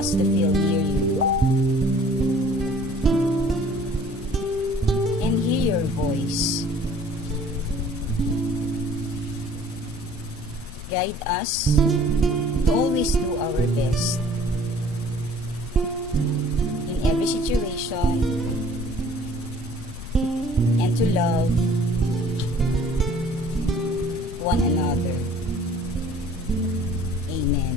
us to feel near you and hear your voice. Guide us to always do our best in every situation and to love one another. Amen.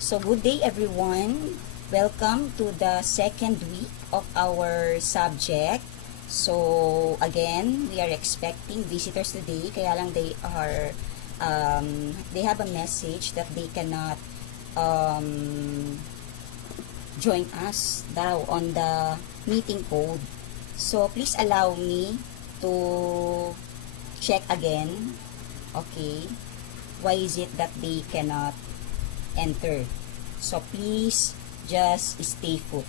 So good day everyone. Welcome to the second week of our subject. So again, we are expecting visitors today. Kaya lang they have a message that they cannot join us daw on the meeting code. So please allow me to check again. Okay, why is it that they cannot enter? So please just stay put.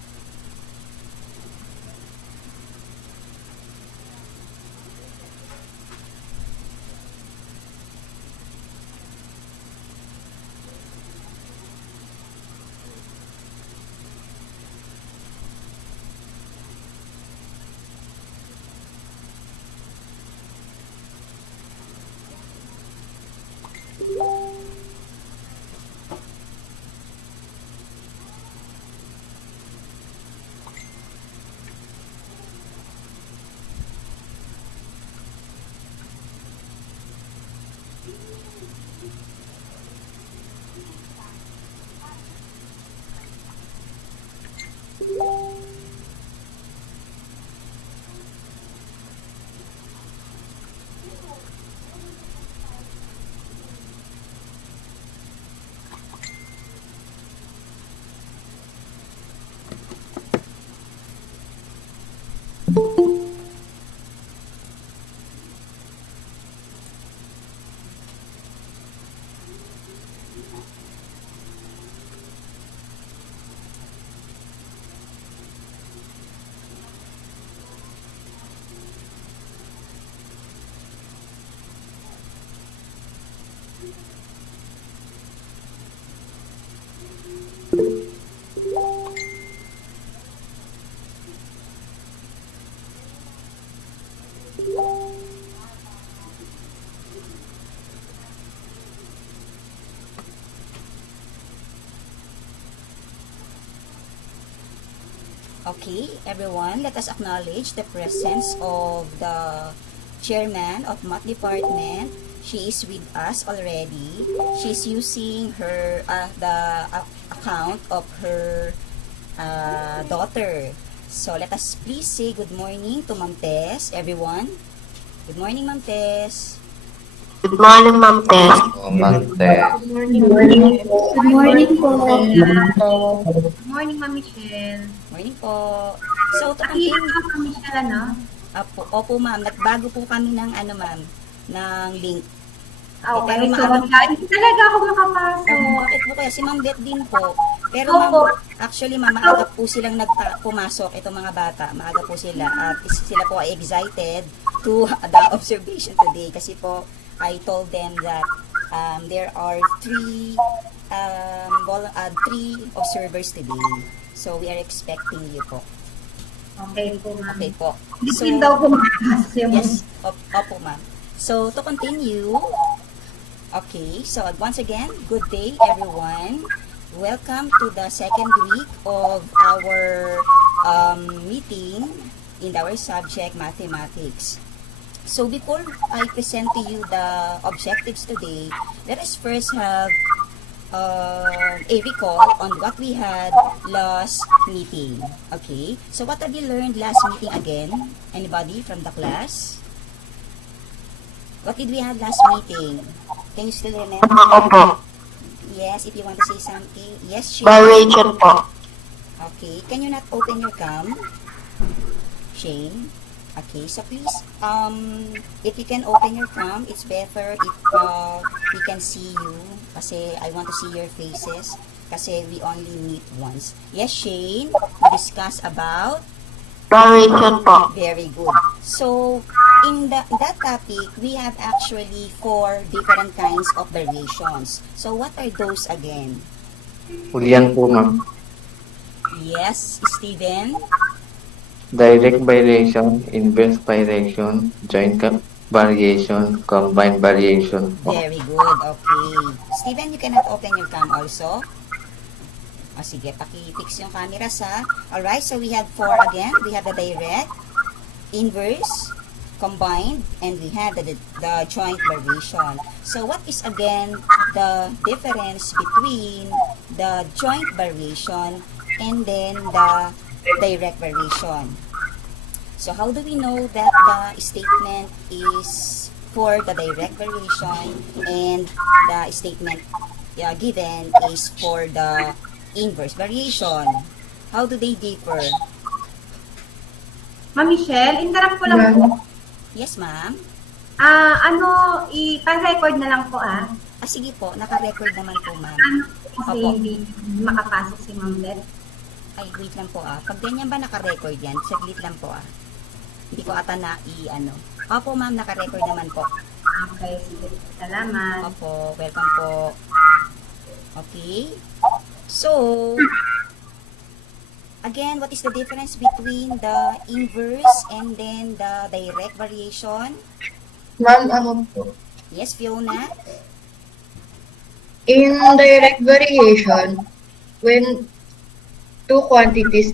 Okay, everyone, let us acknowledge the presence of the chairman of math department. She is with us already. She's using her account of her daughter. So let us please say good morning to Ma'am Tess, everyone. Good morning, Ma'am Tess. Good morning, Ma'am Tess. Good morning po. Good morning, Ma'am Michelle. Morning po. So, to Aquila continue, ka, Ma'am Michelle, ano? opo ma'am, nagbago po kami ng ma'am, ng link. Okay, pero so hindi talaga ako makapasok. Bakit po kaya? Si Ma'am Beth din po. Pero Opo. ma'am, actually ma'am, maaga po silang pumasok, itong mga bata, maaga po sila. At sila po ay excited to the observation today. Kasi po, I told them that there are three observers today. So, we are expecting you po. Okay po, ma'am. Okay po. So, hindi daw po makapasok yung... Yes, opo ma'am. So, to continue, okay, so once again, good day everyone. Welcome to the second week of our meeting in our subject, mathematics. So before I present to you the objectives today, let us first have a recall on what we had last meeting. Okay, so what have you learned last meeting again? Anybody from the class? What did we have last meeting? Can you still remember? Opo. Yes, if you want to say something. Yes, Shane. Variation po. Okay, can you not open your cam? Shane? Okay, so please, if you can open your cam, it's better if we can see you. Kasi I want to see your faces. Kasi we only meet once. Yes, Shane, we discuss about? Variation po. Very good. So, in that topic, we have actually 4 different kinds of variations. So, what are those again? Julian po, ma'am. Yes, Steven? Direct variation, inverse variation, variation, combined variation po. Very good. Okay. Steven, you cannot open your cam also. O sige, paki-fix yung camera sa. Alright, so we have 4 again. We have the direct, inverse, combined, and we have the joint variation. So what is again the difference between the joint variation and then the direct variation? So how do we know that the statement is for the direct variation and the statement given is for the inverse variation? How do they differ? Ma'am Michelle, interrupt ko lang po. Yes, ma'am. I-record na lang po Sige po, naka-record naman po, ma'am. Kasi Opo. hindi makapasok si Ma'am Beth. Ay, wait lang po Pag ganyan ba naka-record yan, saglit lang po Hindi ko ata na Opo, ma'am, naka-record naman po. Okay, sige. Salamat. Opo, welcome po. Okay. So, again, what is the difference between the inverse and then the direct variation? Ma'am, ako po. Yes, Fiona? In direct variation, when two quantities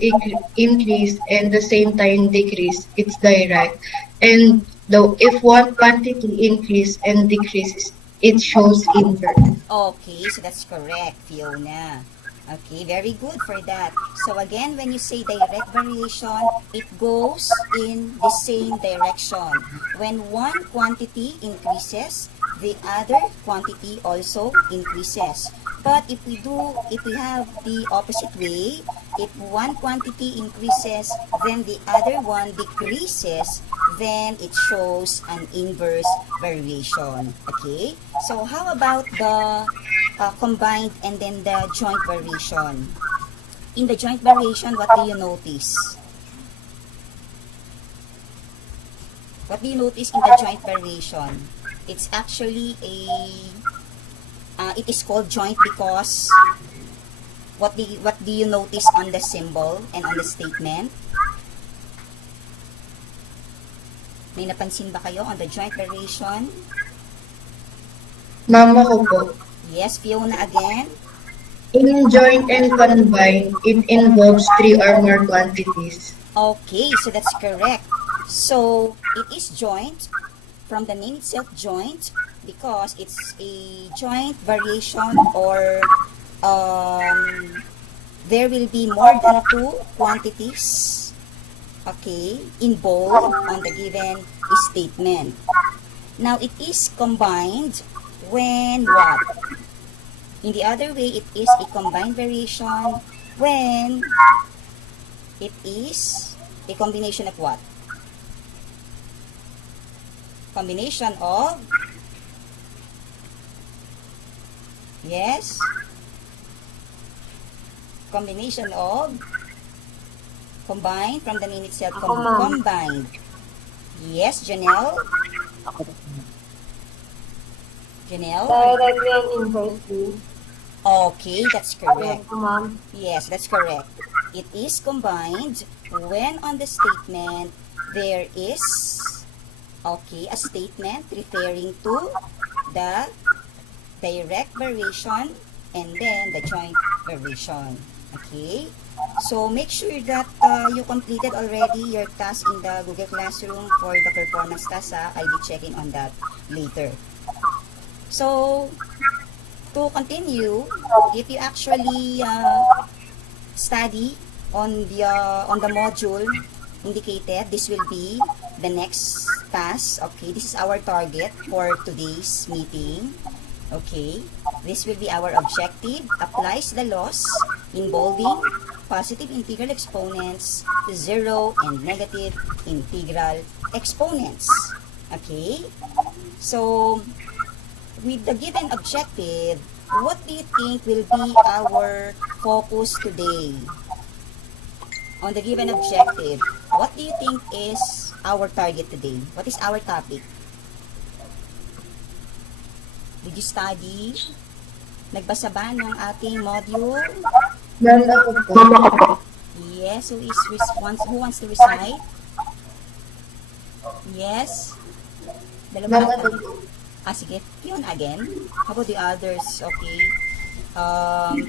increase and the same time decrease, it's direct. And if one quantity increase and decreases, it shows inverse. Okay, so that's correct, Fiona. Okay, very good for that. So again, when you say direct variation, it goes in the same direction. When one quantity increases, the other quantity also increases. But if we have the opposite way, if one quantity increases, then the other one decreases, then it shows an inverse variation. Okay? So how about the combined and then the joint variation? In the joint variation, what do you notice? What do you notice in the joint variation? It's actually it is called joint because what do you notice on the symbol and on the statement? May napansin ba kayo on the joint variation? Ma'am, ako po. Yes, Fiona again. In joint and combined, it involves 3 or more quantities. Okay, so that's correct. So, it is joint, from the name itself, joint, because it's a joint variation or there will be more than 2 quantities, okay, involved on the given statement. Now, it is combined when what? In the other way, it is a combined variation when it is a combination of what? Combination of, yes, combination of, combined, from the name itself, combined. Yes, Janelle? Janelle? Directly and inversely. Okay, that's correct. Ma'am. Yes, that's correct. It is combined when on the statement there is, okay, a statement referring to the direct variation and then the joint variation. Okay? So, make sure that you completed already your task in the Google Classroom for the performance task. I'll be checking on that later. So, to continue, if you actually study on the module indicated, this will be the next task. Okay, this is our target for today's meeting. Okay, this will be our objective. Applies the laws involving positive integral exponents, zero and negative integral exponents. Okay, so with the given objective, what do you think will be our focus today? On the given objective, what do you think is our target today? What is our topic? Did you study? Nagbasa ba ng ating module? Ma'am, ako po. Ma'am ako po. Yes, who wants to recite? Yes? Dalawa Ma'am, ata. ako po. Sige. Yun again. How about the others? Okay.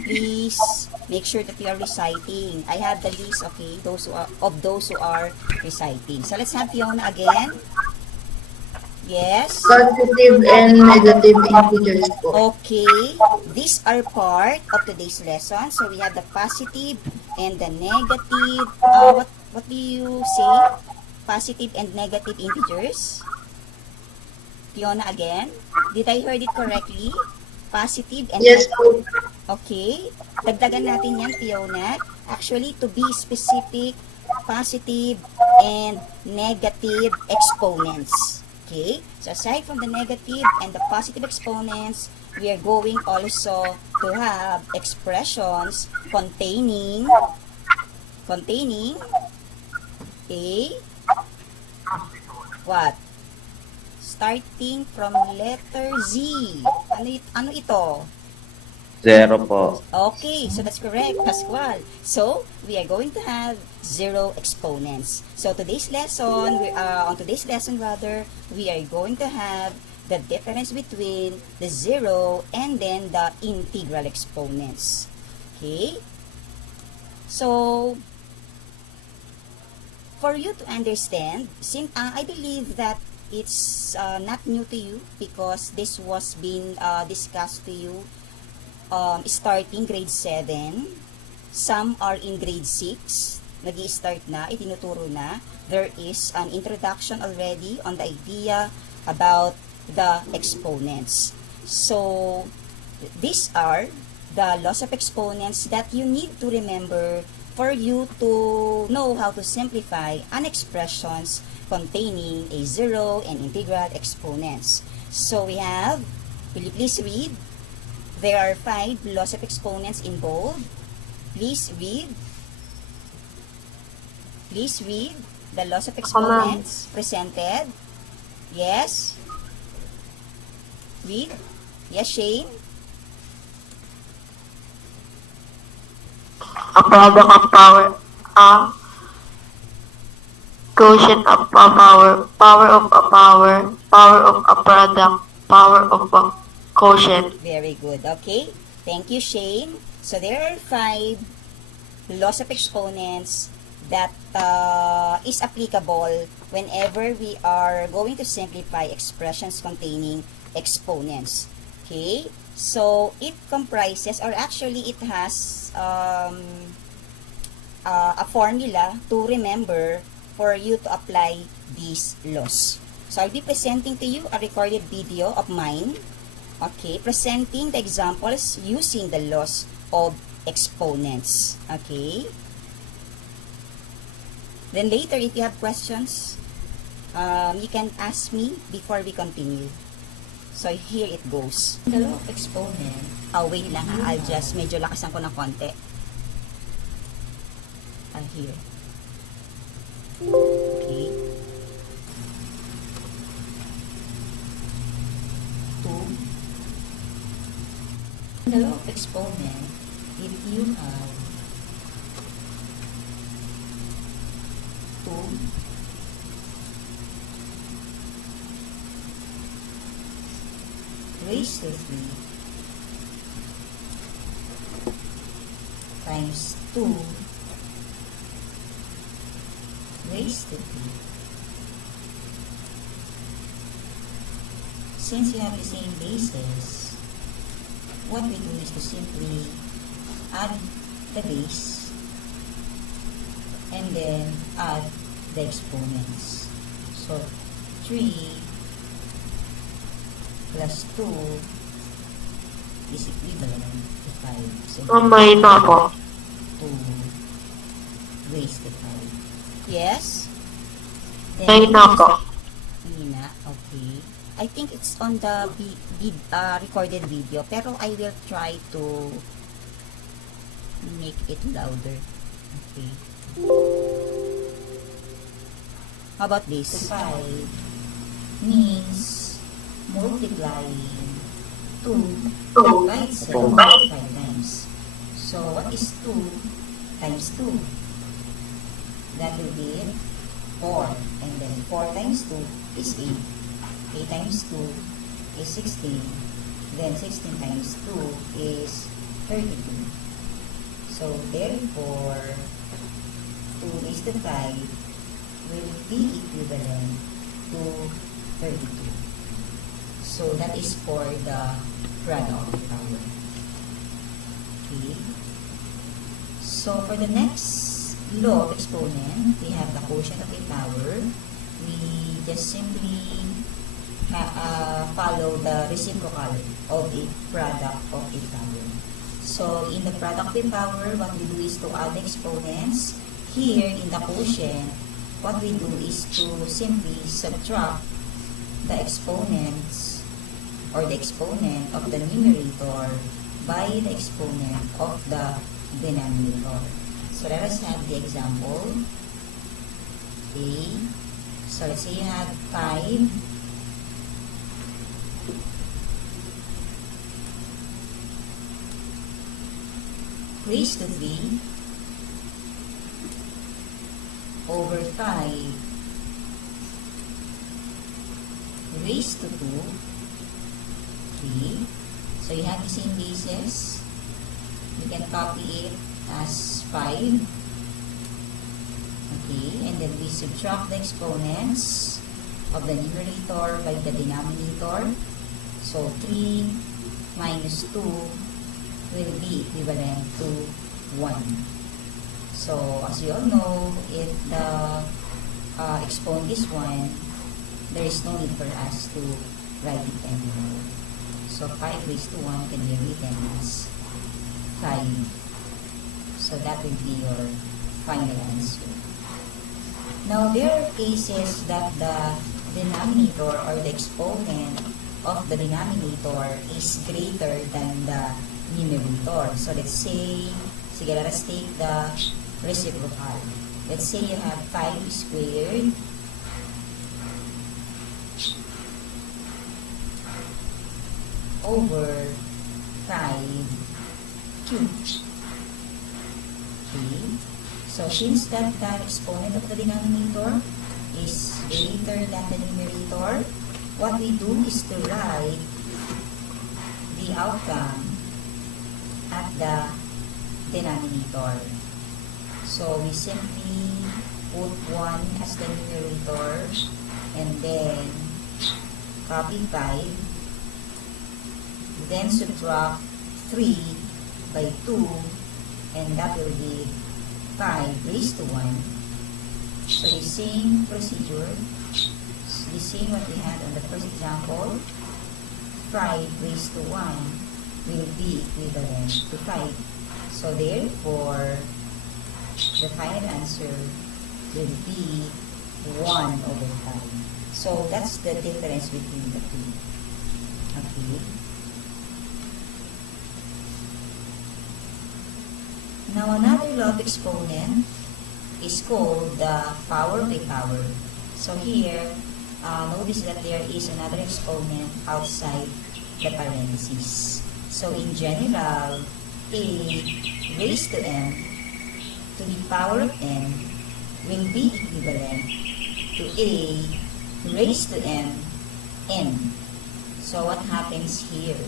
Please make sure that you are reciting. I have the list, okay, those who are reciting. So let's have Fiona again. Yes. Positive and negative integers po. Okay. These are part of today's lesson. So we have the positive and the negative. What do you say? Positive and negative integers. Fiona again. Did I heard it correctly? Positive and Yes po. Okay. Dagdagan natin yan, Fiona. Actually, to be specific, positive and negative exponents. Okay? So, aside from the negative and the positive exponents, we are going also to have expressions containing a what? Starting from letter Z. Ano ito? 0 po. Okay, so that's correct, Pascual. So, we are going to have 0 exponents. So, on today's lesson, we are going to have the difference between the 0 and then the integral exponents. Okay? So, for you to understand, since I believe that it's not new to you because this was being discussed to you starting grade 7. Some are in grade 6. Nag-i-start na, itinuturo na. There is an introduction already on the idea about the exponents. So, these are the laws of exponents that you need to remember for you to know how to simplify an expressions containing a 0 and integral exponents. So, we have, will you please read? There are 5 laws of exponents in bold. Please read. Please read the laws of exponents presented. Yes. Read. Yes, Shane. A product of power. A quotient of a power. Power of a power. Power of a product. Power of a quotient. Very good. Okay. Thank you, Shane. So there are 5 laws of exponents that is applicable whenever we are going to simplify expressions containing exponents. Okay. So it comprises, or actually it has a formula to remember for you to apply these laws. So I'll be presenting to you a recorded video of mine. Okay, presenting the examples using the laws of exponents. Okay. Then later, if you have questions, you can ask me before we continue. So here it goes. The law of exponent. Wait lang ha. I'll just medyo lakasan ko ng konti. Here. Okay. 2. The law of exponent, if you have 2 raised to 3 times 2 raised to 3. Since you have the same bases, what we do is to simply add the base and then add the exponents. So 3 plus 2 is equivalent to 5. So Mamay na po. 2 raised to 5. Yes? May na po. Nina, okay. I think it's on the recorded video, pero I will try to make it louder. Okay. How about this? 5 means multiplying 2 by itself 5 times. So, what is 2 times 2? That will be 4. And then 4 times 2 is 8. 8 times 2 is 16. Then 16 times 2 is 32. So, therefore, 2 raised to 5 will be equivalent to 32. So, that is for the product power. Okay. So, for the next law of exponent, we have the quotient of a power. We just simply follow the reciprocal of a product of a power. So, in the product of a power, what we do is to add the exponents. Here, in the quotient, what we do is to simply subtract the exponents or the exponent of the numerator by the exponent of the denominator. So, let us have the example. Okay. So, let's say you have 5 raised to 3 over 5 raised to 2. Okay. So, you have the same basis. You can copy it as 5. Okay. And then we subtract the exponents of the numerator by the denominator. So, 3 minus 2 will be equivalent to 1. So, as you all know, if the exponent is 1, there is no need for us to write it anymore. So, 5 raised to 1 can be written as 5. So, that will be your final answer. Now, there are cases that the denominator or the exponent of the denominator is greater than the numerator. So, let's say, sige, let us take the reciprocal. Let's say you have 5 squared over 5 cubed. Okay. So, since that the exponent of the denominator is greater than the numerator, what we do is to write the outcome at the denominator. So, we simply put 1 as the numerator and then copy 5, then subtract 3 by 2, and that will be 5 raised to 1. So, the same procedure, the same what we had on the first example, 5 raised to 1 will be equivalent to 5. So, therefore, the final answer will be 1 over 5. So, that's the difference between the two. Okay. Now, another law of exponent is called the power of a power. So, here, notice that there is another exponent outside the parentheses. So, in general, a raised to n to the power of n will be equivalent to a raised to n. So, what happens here?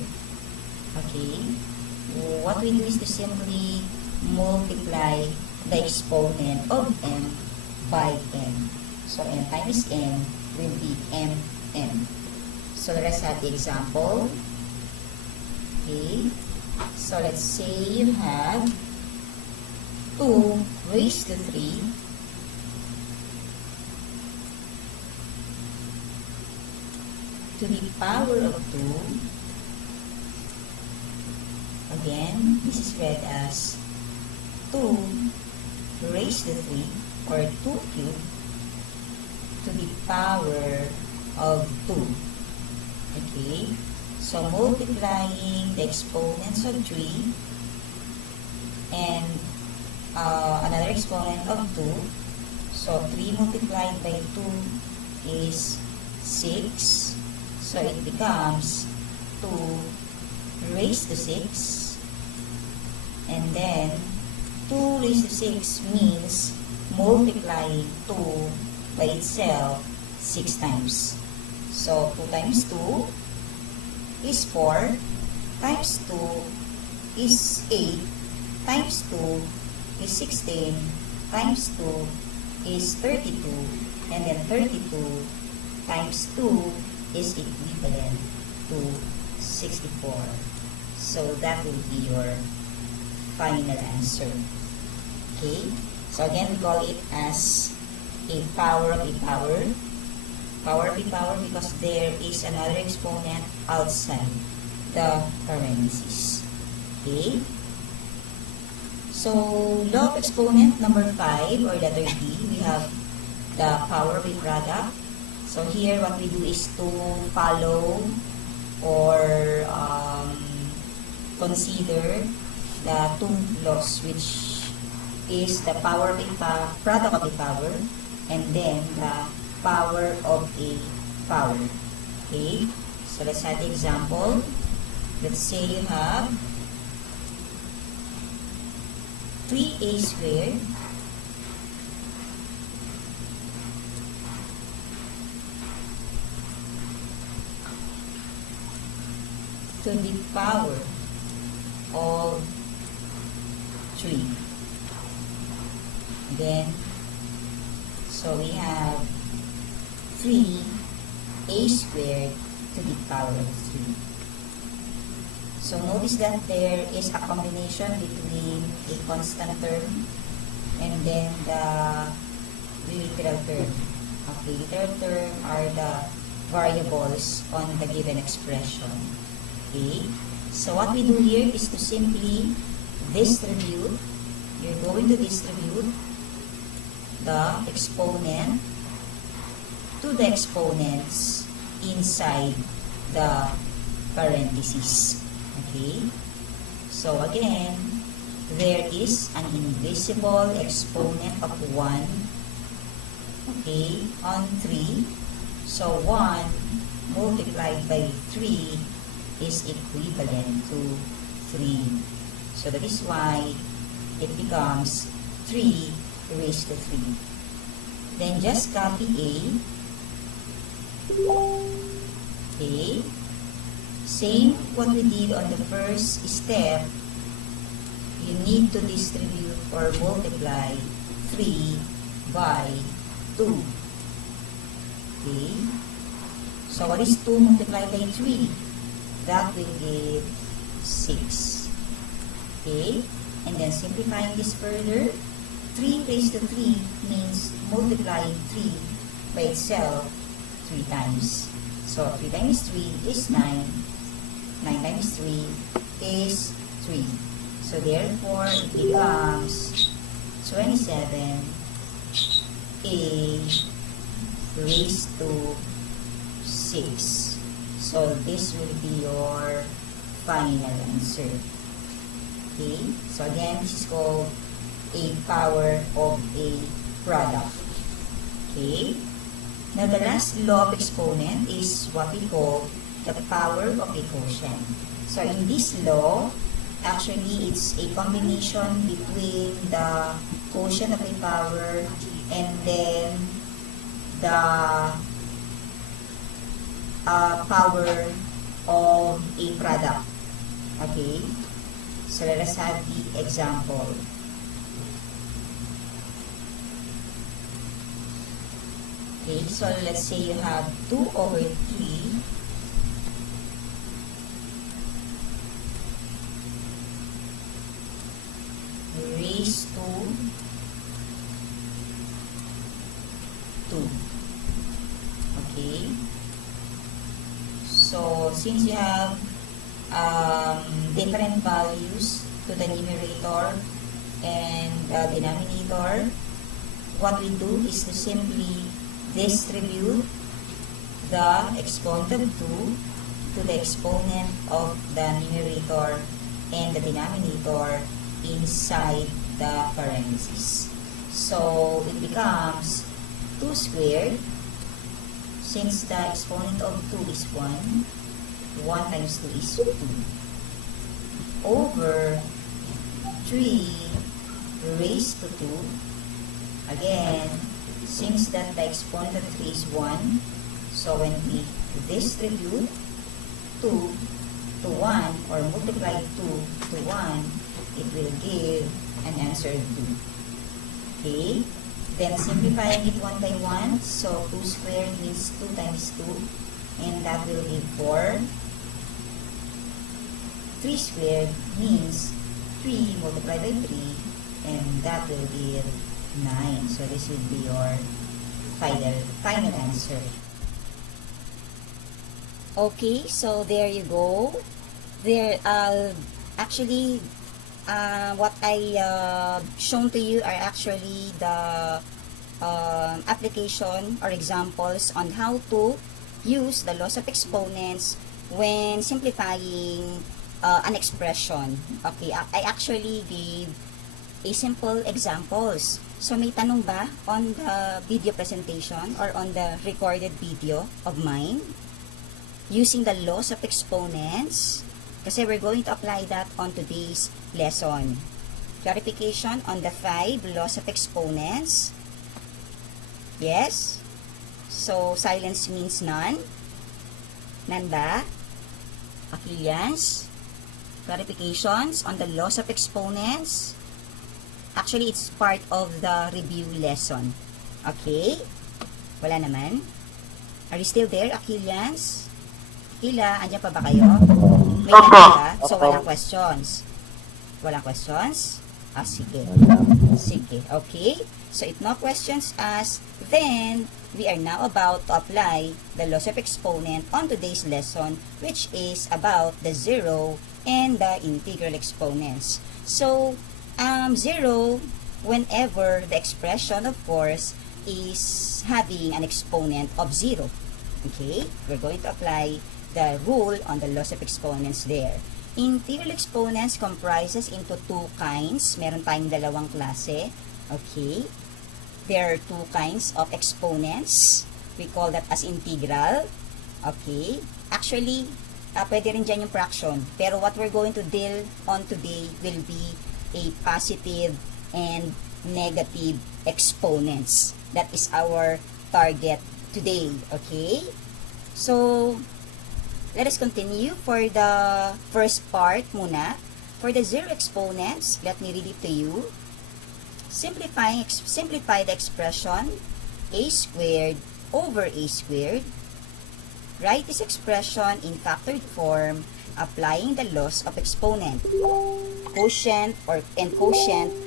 Okay, what we do is to simply multiply the exponent of n by n. So, n times n will be mn. So, let's have the example. Okay, so let's say you have 2 raised to 3 to the power of 2. Again, this is read as 2 raised to 3 or 2 cubed to the power of 2. Okay, so multiplying the exponents of 3 and another exponent of 2. So 3 multiplied by 2 is 6. So it becomes 2 raised to 6. And then 2 raised to 6 means multiplying 2 by itself 6 times. So 2 times 2 is 4, times 2 is 8, times 2 is 16, times 2 is 32, and then 32 times 2 is equivalent to 64. So that will be your final answer. Okay? So again, we call it as a power of a power. Power of a power because there is another exponent outside the parentheses. Okay? So, law of exponent number 5 or letter D, we have the power of a product. So here what we do is to follow or consider the two laws, which is the power of a product of a power and then the power of a power. Okay? So let's have the example. Let's say you have 3a squared to the power of 3. Then, so we have 3a squared to the power of 3. So notice that there is a combination between a constant term and then the literal term. Okay, literal term are the variables on the given expression. Okay, so what we do here is to simply distribute. You're going to distribute the exponent to the exponents inside the parentheses. Okay, so again, there is an invisible exponent of 1, okay, on 3. So 1 multiplied by 3 is equivalent to 3. So that is why it becomes 3 raised to 3. Then just copy A. Okay. Same what we did on the first step. You need to distribute or multiply 3 by 2. Okay. So what is 2 multiplied by 3? That will give 6. Okay. And then simplifying this further, 3 raised to 3 means multiplying 3 by itself 3 times. So 3 times 3 is 9. 9 times 3 is 3. So therefore, it becomes 27 A raised to 6. So this will be your final answer. Okay, so again, this is called a power of a product. Okay, now the last law of exponent is what we call the power of a quotient. So in this law, actually it's a combination between the quotient of a power and then the power of a product. Okay, so let us have the example. Okay, so let's say you have 2 over 3 raised to 2. Okay, so since you have different values to the numerator and the denominator, what we do is to simply distribute the exponent of 2 to the exponent of the numerator and the denominator inside the parentheses. So, it becomes 2 squared. Since the exponent of 2 is 1, 1 times 2 is 2. Over 3 raised to 2. Again, since that the exponent of 3 is 1, so when we distribute 2 to 1 or multiply 2 to 1, it will give an answer 2. Okay? Then simplifying it 1 by 1, so 2 squared means 2 times 2, and that will give 4. 3 squared means 3 multiplied by 3, and that will give 9. So this will be your final answer. Okay, so there you go. There, actually, what I shown to you are actually the application or examples on how to use the laws of exponents when simplifying an expression. Okay, I actually gave a simple examples. So may tanong ba on the video presentation or on the recorded video of mine using the laws of exponents? Kasi we're going to apply that on today's lesson. Clarification on the 5 laws of exponents. Yes? So, silence means none. None ba? Aquilians? Clarifications on the laws of exponents. Actually, it's part of the review lesson. Okay? Wala naman? Are you still there, Aquilians? Aquila, andyan pa ba kayo? May Opo. tanong ba? So, Opo. walang questions. Walang questions? Ah, sige. Sige, okay. So, if no questions asked, then we are now about to apply the laws of exponent on today's lesson, which is about the zero and the integral exponents. So, 0, whenever the expression, of course, is having an exponent of 0. Okay? We're going to apply the rule on the laws of exponents there. Integral exponents comprises into 2 kinds. Meron tayong dalawang klase. Okay? There are 2 kinds of exponents. We call that as integral. Okay? Actually, pwede rin dyan yung fraction. Pero what we're going to deal on today will be a positive and negative exponents. That is our target today. Okay? So, let us continue for the first part muna. For the zero exponents, let me read it to you. Simplify the expression a squared over a squared. Write this expression in factored form applying the laws of exponent, quotient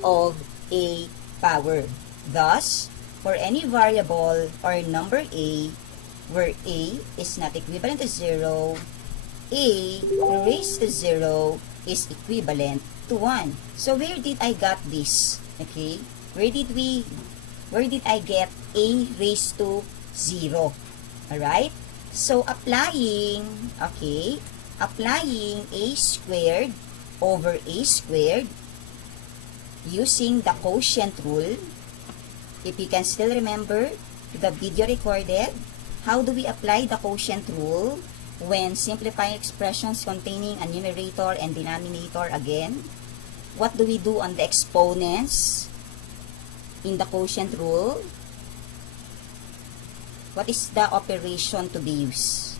of a power. Thus, for any variable or number a where a is not equivalent to 0, a raised to 0 is equivalent to 1. So where did I got this? Okay? Where did I get a raised to 0? Alright? So applying a squared over a squared using the quotient rule. If you can still remember the video recorded, how do we apply the quotient rule when simplifying expressions containing a numerator and denominator again? What do we do on the exponents in the quotient rule? What is the operation to be used?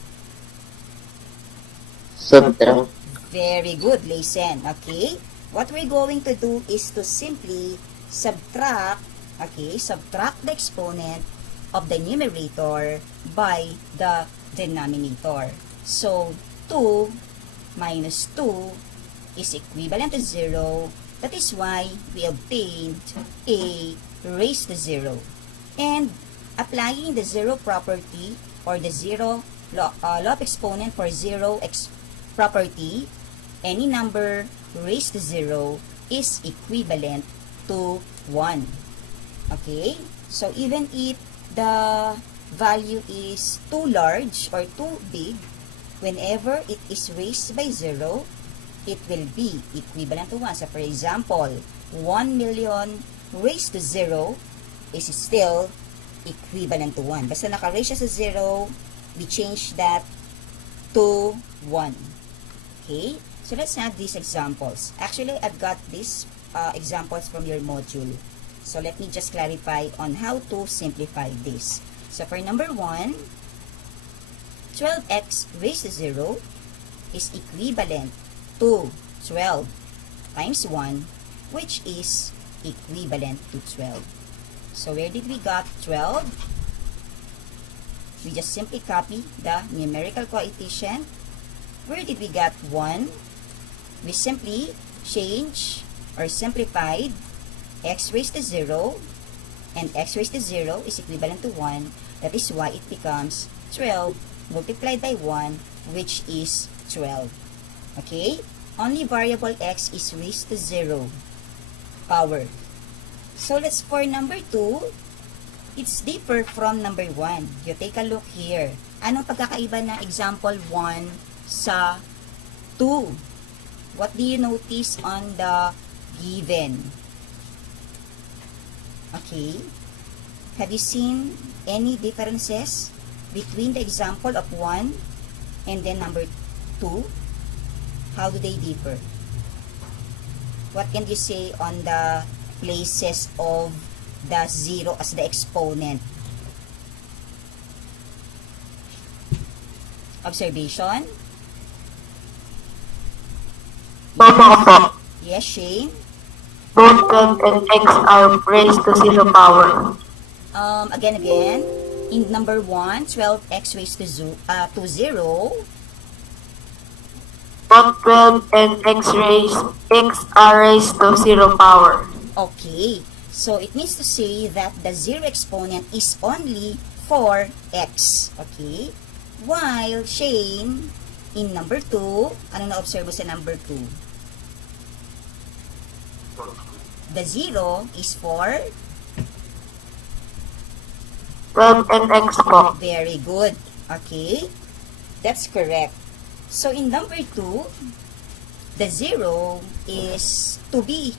Subtract. Very good, listen. Okay? What we're going to do is to simply subtract the exponent of the numerator by the denominator. So, 2 minus 2 is equivalent to 0. That is why we obtained a raised to 0. And applying the zero property or the law of exponent for property, any number raised to 0 is equivalent to 1. Okay? So, even if the value is too large or too big, whenever it is raised by 0, it will be equivalent to 1. So, for example, 1,000,000 raised to 0 is still equivalent to 1. Basta naka-raise siya sa 0, we change that to 1. Okay? So let's have these examples. Actually, I've got these examples from your module. So let me just clarify on how to simplify this. So for number 1, 12x raised to 0 is equivalent to 12 times 1, which is equivalent to 12. So where did we got 12? We just simply copy the numerical coefficient. Where did we got 1? We simply change or simplified x raised to 0, and x raised to 0 is equivalent to 1. That is why it becomes 12 multiplied by 1, which is 12. Okay? Only variable x is raised to 0 power. So let's for number 2, it's differ from number 1. You take a look here. Anong pagkakaiba ng example 1 sa 2? What do you notice on the given? Okay. Have you seen any differences between the example of 1 and then number 2? How do they differ? What can you say on the places of the 0 as the exponent? Observation? Both of Yes, Shane? both 12 and x are raised to 0 power. Again. In number 1, 12x raised to 0. Both 12 and x are raised to 0 power. Okay. So, it means to say that the 0 exponent is only for x. Okay? While, Shane, in number 2, ano na-observe mo sa number 2? The 0 is for 12 and x po. very good. Okay? That's correct. So, in number 2, the 0 is to be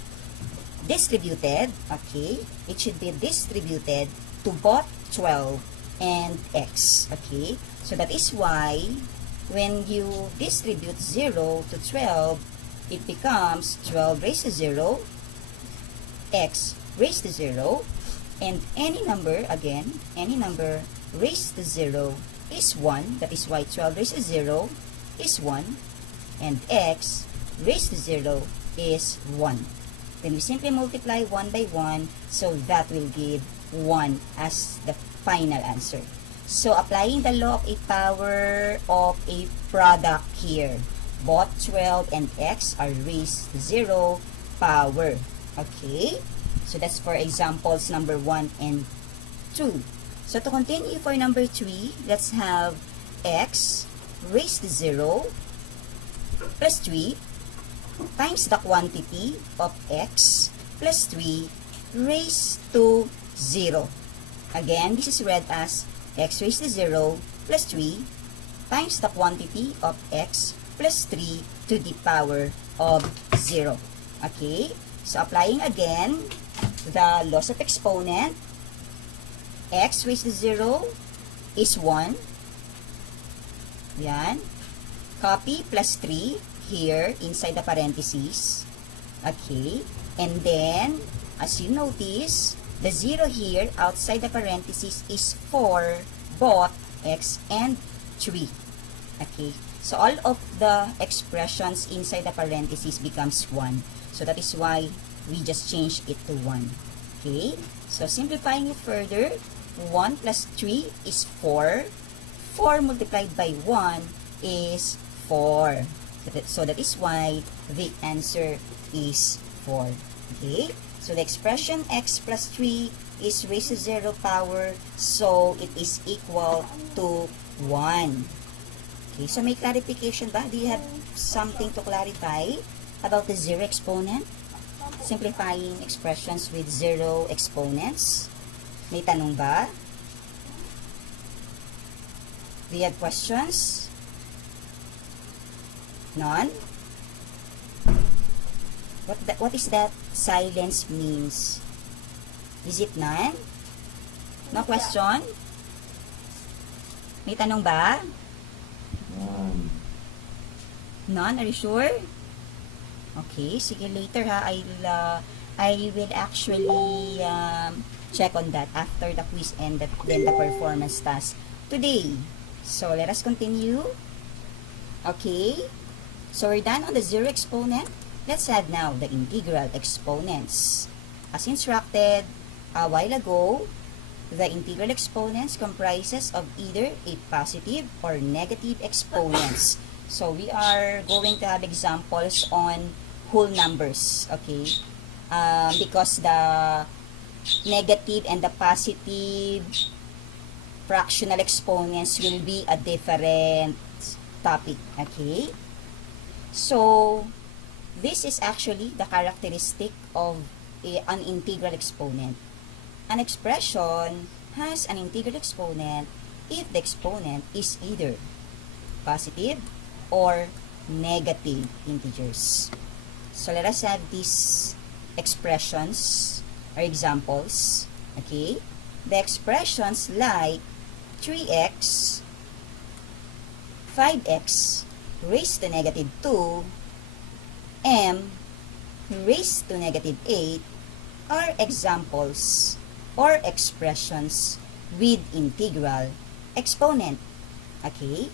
distributed. Okay? It should be distributed to both 12 and x. Okay? So, that is why when you distribute 0 to 12, it becomes 12 raised to 0, x raised to 0, and any number, again, any number raised to 0 is 1. That is why 12 raised to 0 is 1, and x raised to 0 is 1. Then we simply multiply 1 by 1, so that will give 1 as the final answer. So, applying the law of a power of a product here, both 12 and x are raised to 0 power. Okay? So, that's for examples number 1 and 2. So, to continue for number 3, let's have x raised to 0 plus 3 times the quantity of x plus 3 raised to 0. Again, this is read as x raised to 0 plus 3 times the quantity of x plus 3 to the power of 0. Okay? So, applying again the laws of exponent, x raised to 0 is 1. Yan. Copy plus 3 here inside the parentheses. Okay. And then, as you notice, the 0 here outside the parentheses is for both x and 3. Okay. So, all of the expressions inside the parentheses becomes 1. So, that is why we just change it to 1. Okay. So, simplifying it further, 1 plus 3 is 4. 4 multiplied by 1 is 4. So, that is why the answer is 4. Okay. So, the expression x plus 3 is raised to 0 power. So, it is equal to 1. Okay, so may clarification ba? Do you have something to clarify about the 0 exponent? Simplifying expressions with 0 exponents? May tanong ba? Do you have questions? None? What is that silence means? Is it none? No question? May tanong ba? None? Are you sure? Okay, sige, later ha, I will actually check on that after the quiz and then the performance task today. So, let us continue. Okay, so we're done on the zero exponent. Let's add now the integral exponents. As instructed a while ago, the integral exponents comprises of either a positive or negative exponents. So, we are going to have examples on whole numbers, okay? Because the negative and the positive fractional exponents will be a different topic, okay? So, this is actually the characteristic of an integral exponent. An expression has an integral exponent if the exponent is either positive or negative integers. So, let us have these expressions or examples. Okay? The expressions like 3x, 5x raised to negative 2, m raised to negative 8 are examples or expressions with integral exponent. Okay?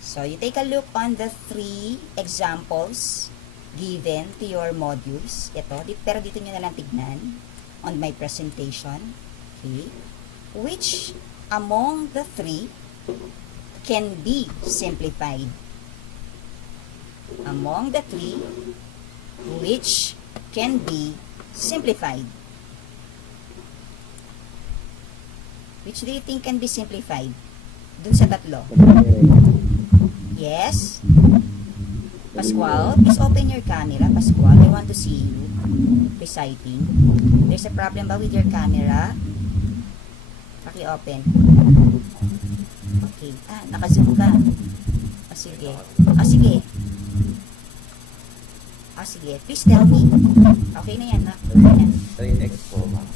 So, you take a look on the 3 examples given to your modules. Ito, pero dito nyo na lang tignan on my presentation. Okay? Which among the 3 can be simplified? Among the 3, which can be simplified? Which do you think can be simplified? Dun sa tatlo. Yes? Pascual, please open your camera. Pascual, I want to see you reciting. There's a problem ba with your camera? Paki-open. Okay. Naka-zoom ka. Sige. Sige. Sige. Please tell me. Okay na yan, ha? Okay na. 3x po, ma'am.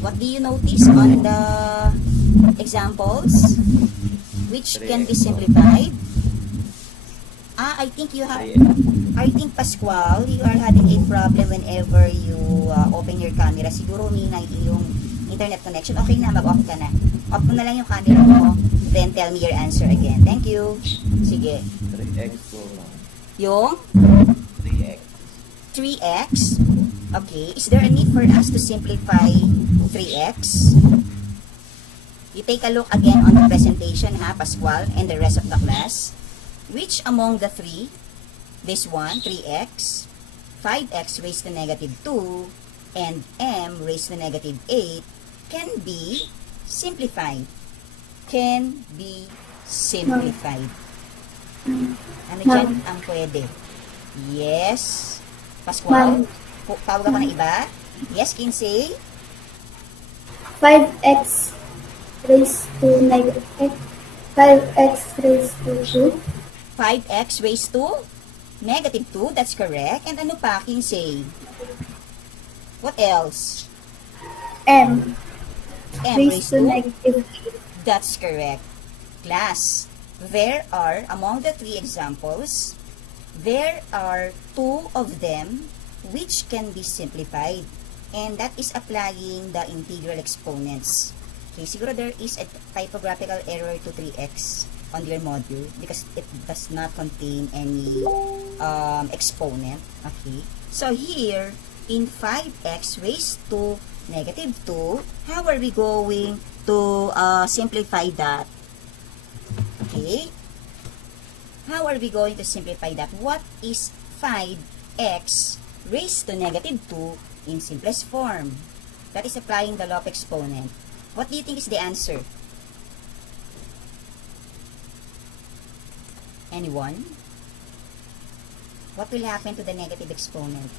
What do you notice on the examples? Which can be simplified? I think you have, I think Pascual, you are having a problem whenever you open your camera. Siguro huminay yung internet connection. Okay na, mag-off ka na. Off mo na lang yung camera mo, then tell me your answer again. Thank you. Sige. 3x po, ma'am. Yung 3x. 3x. Okay. Is there a need for us to simplify 3x? You take a look again on the presentation, ha, Pascual, and the rest of the class. Which among the 3, this one, 3x, 5x raised to negative 2, and m raised to negative 8, can be simplified? Can be simplified. Ano dyan ang pwede? Yes. Pascual? Tawag ako ng iba? Yes, Kinsey? 5x raised to negative 8. 5x raised to 2. 5x raised to negative 2. That's correct. And ano pa, Kinsey? What else? M M raised to negative 8. That's correct. Class, there are, among the 3 examples, there are 2 of them which can be simplified. And that is applying the integral exponents. Okay, siguro there is a typographical error to 3x on your module because it does not contain any exponent. Okay, so here in 5x raised to negative 2, how are we going to simplify that? Okay, how are we going to simplify that? What is 5x raised to negative 2 in simplest form? That is applying the law of exponent. What do you think is the answer? Anyone? What will happen to the negative exponent?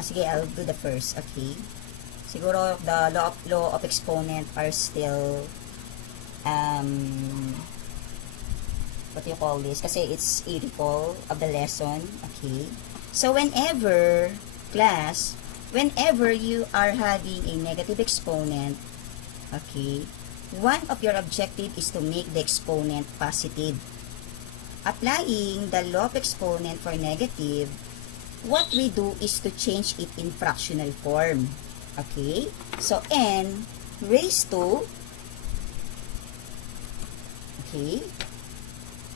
Sige, I'll do the first. Okay. Siguro the law of exponent are still what do you call this? Kasi it's a recall of the lesson. Okay. So whenever class whenever you are having a negative exponent, okay, one of your objective is to make the exponent positive. Applying the law of exponent for negative, what we do is to change it in fractional form. Okay? So, n raised to, okay,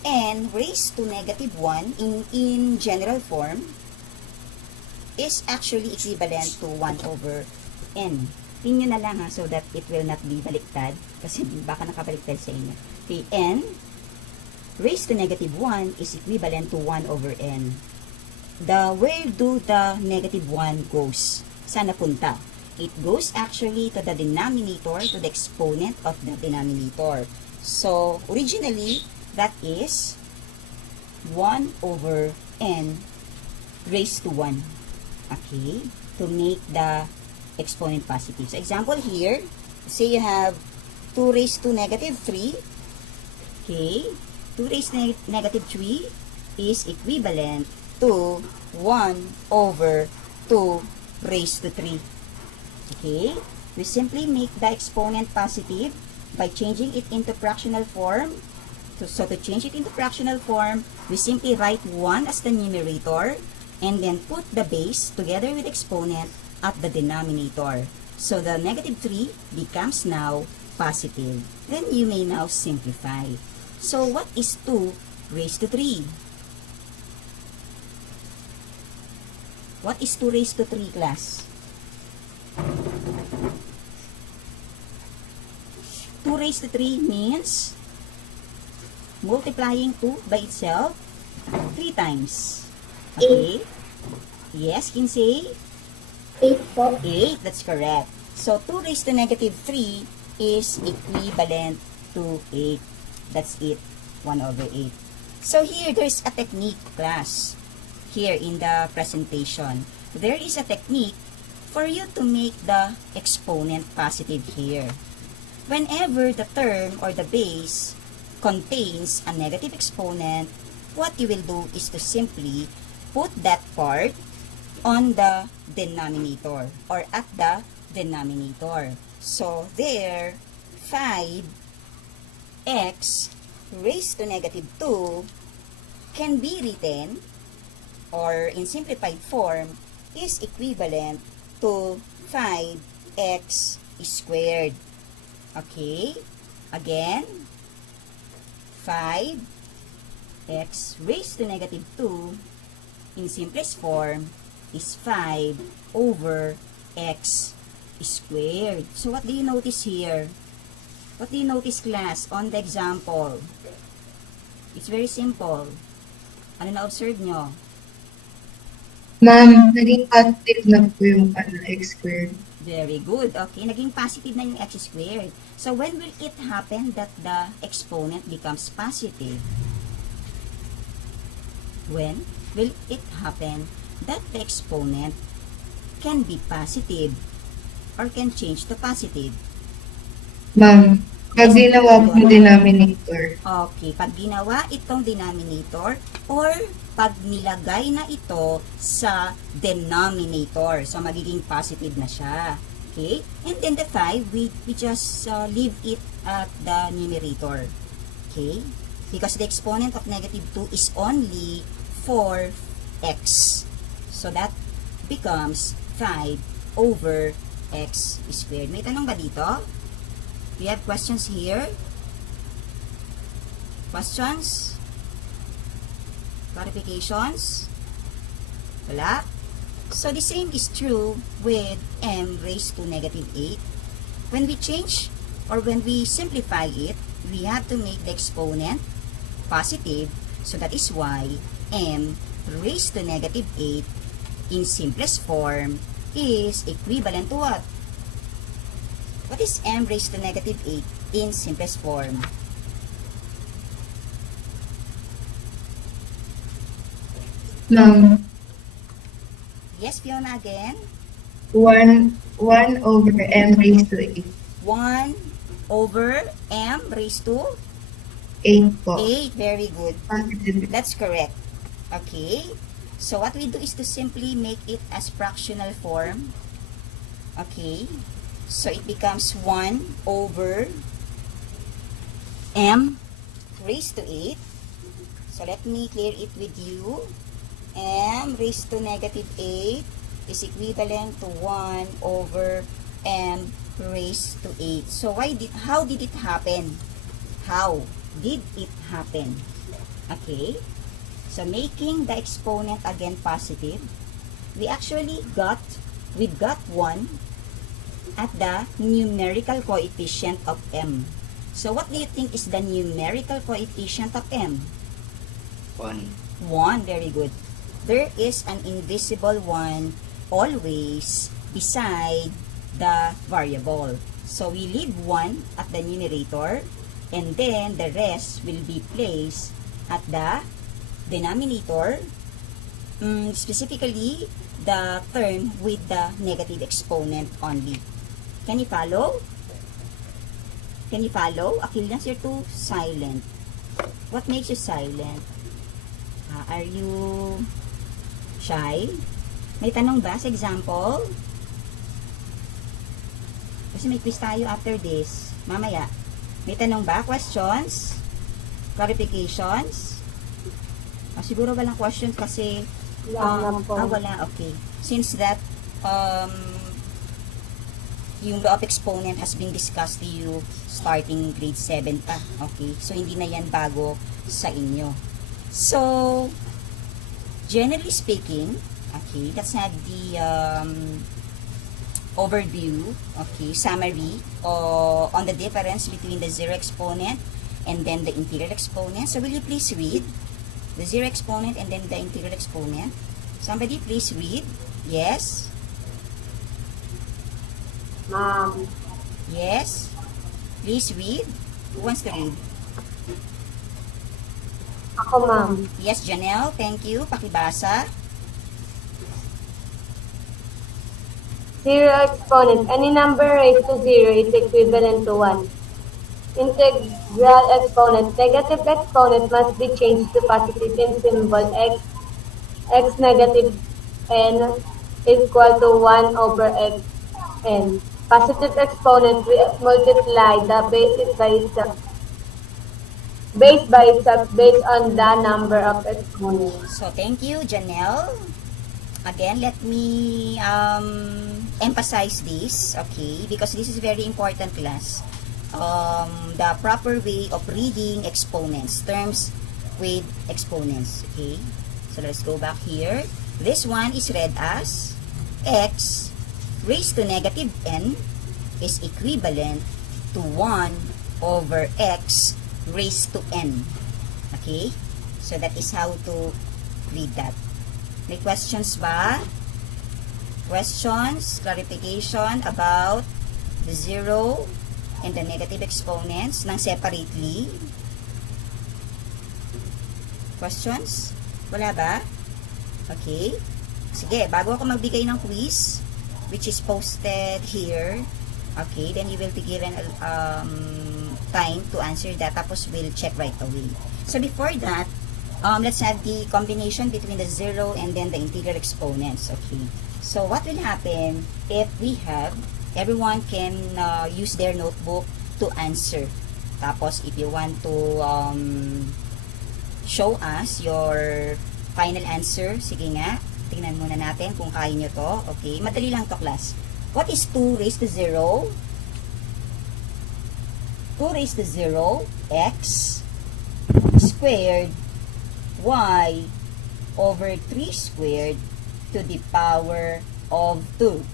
n raised to negative 1 in general form is actually equivalent to 1 over n. Pin nyo na lang ha, so that it will not be baliktad. Kasi baka nakabaliktad sa inyo. Okay, n raised to negative 1 is equivalent to 1 over n. Where do the negative 1 goes? Saan napunta? It goes actually to the denominator, to the exponent of the denominator. So, originally, that is 1 over n raised to 1. Okay? To make the exponent positive. So, example here, say you have 2 raised to negative 3. Okay? 2 raised to negative 3 is equivalent to 1 over 2 raised to 3. Okay? We simply make the exponent positive by changing it into fractional form. So to change it into fractional form, we simply write 1 as the numerator and then put the base together with exponent at the denominator. So the negative 3 becomes now positive. Then you may now simplify. So what is 2 raised to 3? What is 2 raised to 3, class? 2 raised to 3 means multiplying 2 by itself 3 times. Okay? Yes, Kinsey? 8 po. 8, that's correct. So, 2 raised to negative 3 is equivalent to 8. That's it. 1 over 8. So, here, there's a technique, class. Here in the presentation. There is a technique for you to make the exponent positive here. Whenever the term or the base contains a negative exponent, what you will do is to simply put that part on the denominator or at the denominator. So, there, 5x raised to negative 2 can be written, or in simplified form, is equivalent to 5x squared. Okay? Again, 5x raised to negative 2 in simplest form is 5 over x squared. So, what do you notice here? What do you notice, class, on the example? It's very simple. Ano na-observe nyo? Ma'am, naging positive na po yung x squared. Very good. Okay, naging positive na yung x squared. So, when will it happen that the exponent becomes positive? When will it happen that the exponent can be positive or can change to positive? Ma'am, pag ginawa po yung denominator. Okay, pag ginawa itong denominator or pag nilagay na ito sa denominator. So, magiging positive na siya. Okay? And then the 5, we just leave it at the numerator. Okay? Because the exponent of negative 2 is only 4x. So, that becomes 5 over x squared. May tanong ba dito? We have questions here? Questions? Clarifications? Wala? So, the same is true with m raised to negative 8. When we change or when we simplify it, we have to make the exponent positive. So, that is why m raised to negative 8 in simplest form is equivalent to what? What is m raised to negative 8 in simplest form? Ma'am, Yes, Fiona, again. 1 over m raised to 8. 1 over m raised to 8 po. 8. Very good. Positive. That's correct. Okay. So what we do is to simply make it as fractional form. Okay. So it becomes 1 over m raised to 8. So let me clear it with you. M raised to negative 8 is equivalent to 1 over m raised to 8. So how did it happen? How did it happen? Okay. So making the exponent again positive, we got 1 at the numerical coefficient of m. So what do you think is the numerical coefficient of m? 1. 1. Very good. There is an invisible 1 always beside the variable. So we leave 1 at the numerator, and then the rest will be placed at the denominator, specifically the term with the negative exponent only. Can you follow? Can you follow? Aquila, you're too silent. What makes you silent? Are you shy? May tanong ba sa example? Kasi may quiz tayo after this. Mamaya. May tanong ba? Questions? Clarifications? Siguro walang question kasi wala. Okay. Since that yung law of exponent has been discussed to you starting grade 7 pa. Okay. So hindi na yan bago sa inyo. So generally speaking, okay, let's have the overview, okay, summary on the difference between the zero exponent and then the integral exponent. So will you please read the zero exponent and then the integral exponent? Somebody please read. Yes? Ma'am. Yes? Please read. Who wants to read? Ako, ma'am. Yes, Janelle. Thank you. Pakibasa. Zero exponent. Any number raised to 0 is equivalent to 1. Integral exponent. Negative exponent must be changed to positive in symbol x. X negative n equal to 1 over x n. Positive exponent, we multiply the base by itself based on the number of exponents. So, thank you, Janelle. Again, let me emphasize this, okay, because this is very important, class. The proper way of reading exponents, terms with exponents, okay. So, let's go back here. This one is read as x raised to negative n is equivalent to 1 over x raised to n. Okay? So, that is how to read that. May questions ba? Questions, clarification about the zero and the negative exponents ng separately? Questions? Wala ba? Okay. Sige, bago ako magbigay ng quiz, which is posted here, okay, then you will be given time to answer that, tapos we'll check right away. So before that, let's have the combination between the zero and then the integral exponents, okay. So what will happen if we have, everyone can use their notebook to answer. Tapos if you want to show us your final answer, sige nga, tingnan muna natin kung kaya nyo to, okay. Madali lang to, class. What is 2 raised to 0? 2 raised to 0, x squared y over 3 squared to the power of 2.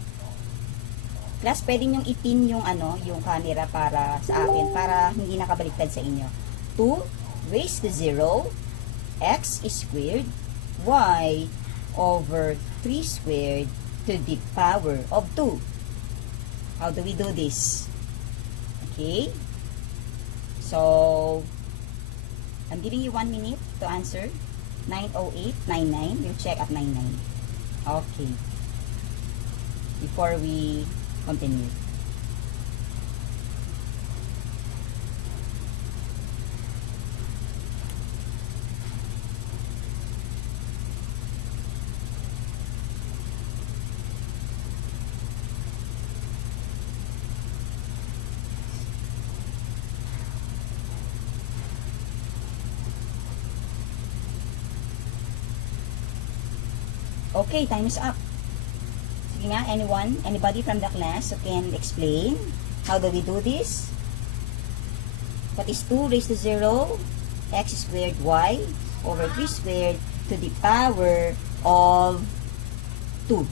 Class, pwede nyong ipin yung yung camera para sa akin, para hindi nakabaliktad sa inyo. 2 raised to 0, x squared y over 3 squared to the power of 2. How do we do this? Okay. So, I'm giving you 1 minute to answer. 9:08:99. You check at 99. Okay. Before we continue. Okay, time is up. Sige nga, anybody from the class who can explain how do we do this? What is 2 raised to 0 x squared y over 3 squared to the power of 2?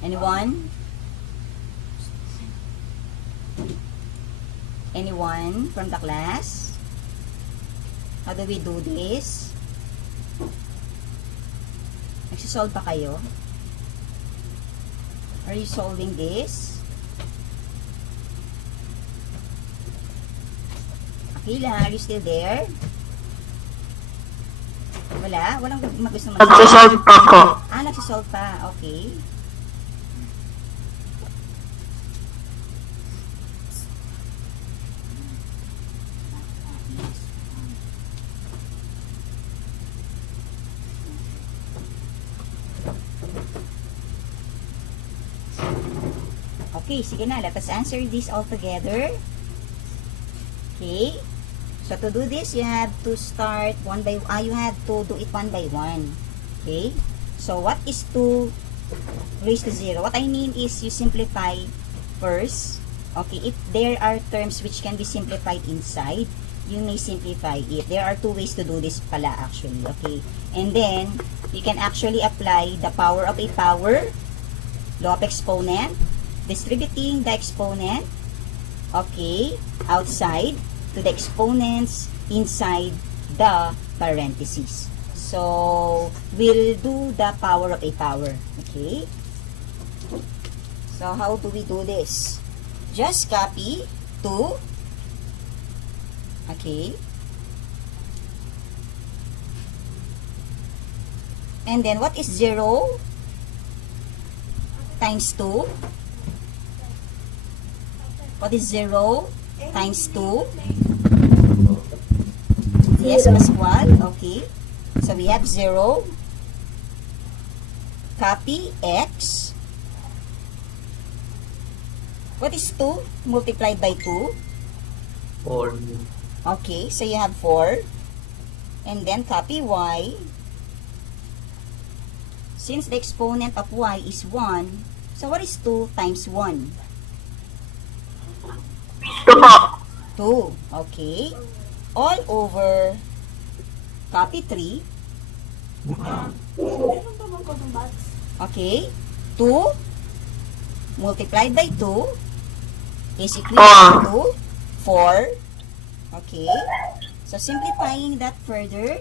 Anyone? Anyone from the class? How do we do this? Nagsisolve pa kayo? Are you solving this? Aquila, are you still there? Wala? Walang gusto mag-solve? Nagsasolve pa po. Nagsisolve pa. Okay. Okay, sige na. Let us answer this all together. Okay. So, to do this, you have to start you have to do it one by one. Okay. So, what is 2 raised to 0? What I mean is, you simplify first. Okay. If there are terms which can be simplified inside, you may simplify it. There are 2 ways to do this pala actually. Okay. And then, you can actually apply the power of a power, law of exponent, distributing the exponent, okay, outside to the exponents inside the parentheses. So, we'll do the power of a power, okay? So, how do we do this? Just copy 2, okay, and then what is 0 times 2? What is 0 times 2? Yes, Pascual. Okay. So, we have 0. Copy x. What is 2 multiplied by 2? 4. Okay. So, you have 4. And then, copy y. Since the exponent of y is 1, so what is 2 times 1? 2 po. 2. Okay. All over, copy 3. Okay. 2 multiplied by 2 is equal to 4. Okay. So, simplifying that further,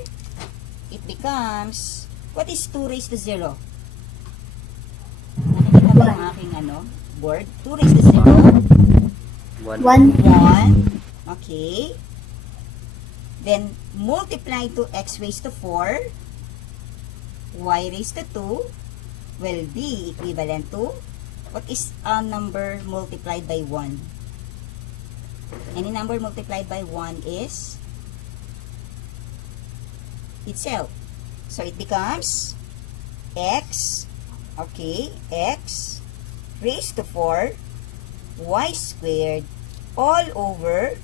it becomes, what is 2 raised to 0? Nakikita mo ang aking board? 2 raised to 0? 1. 1. Okay. Then, multiply to x raised to 4. Y raised to 2 will be equivalent to, what is a number multiplied by 1? Any number multiplied by 1 is itself. So, it becomes x, okay, x raised to 4, y squared, all over,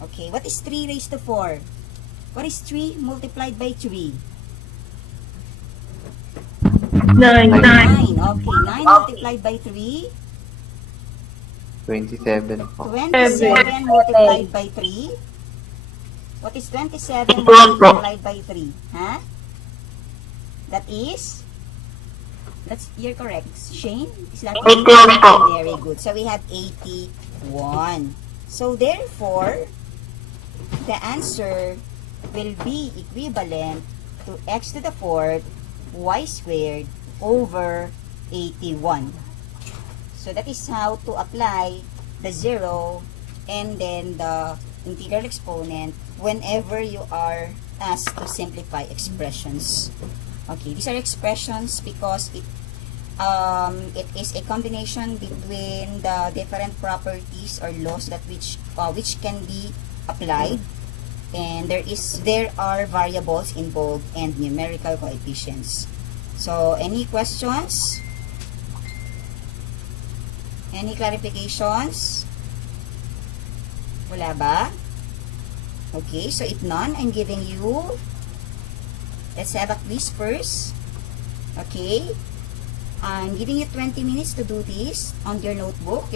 okay, what is 3 raised to 4? What is 3 multiplied by 3? 9. 9. Okay, 9 multiplied by 3? 27 po. 27 multiplied by 3? What is 27 multiplied by 3? Huh? That is? You're correct. Shane? Is that 81 po. Very good. So, we have 81. So, therefore, the answer will be equivalent to x to the 4th y squared over 81. So, that is how to apply the 0 and then the integral exponent whenever you are asked to simplify expressions. Okay, these are expressions because it is a combination between the different properties or laws that which can be applied, and there are variables involved and numerical coefficients. So, any questions? Any clarifications? Wala ba? Okay, so if none, I'm giving you let's have a quiz first. Okay? I'm giving you 20 minutes to do this on your notebook.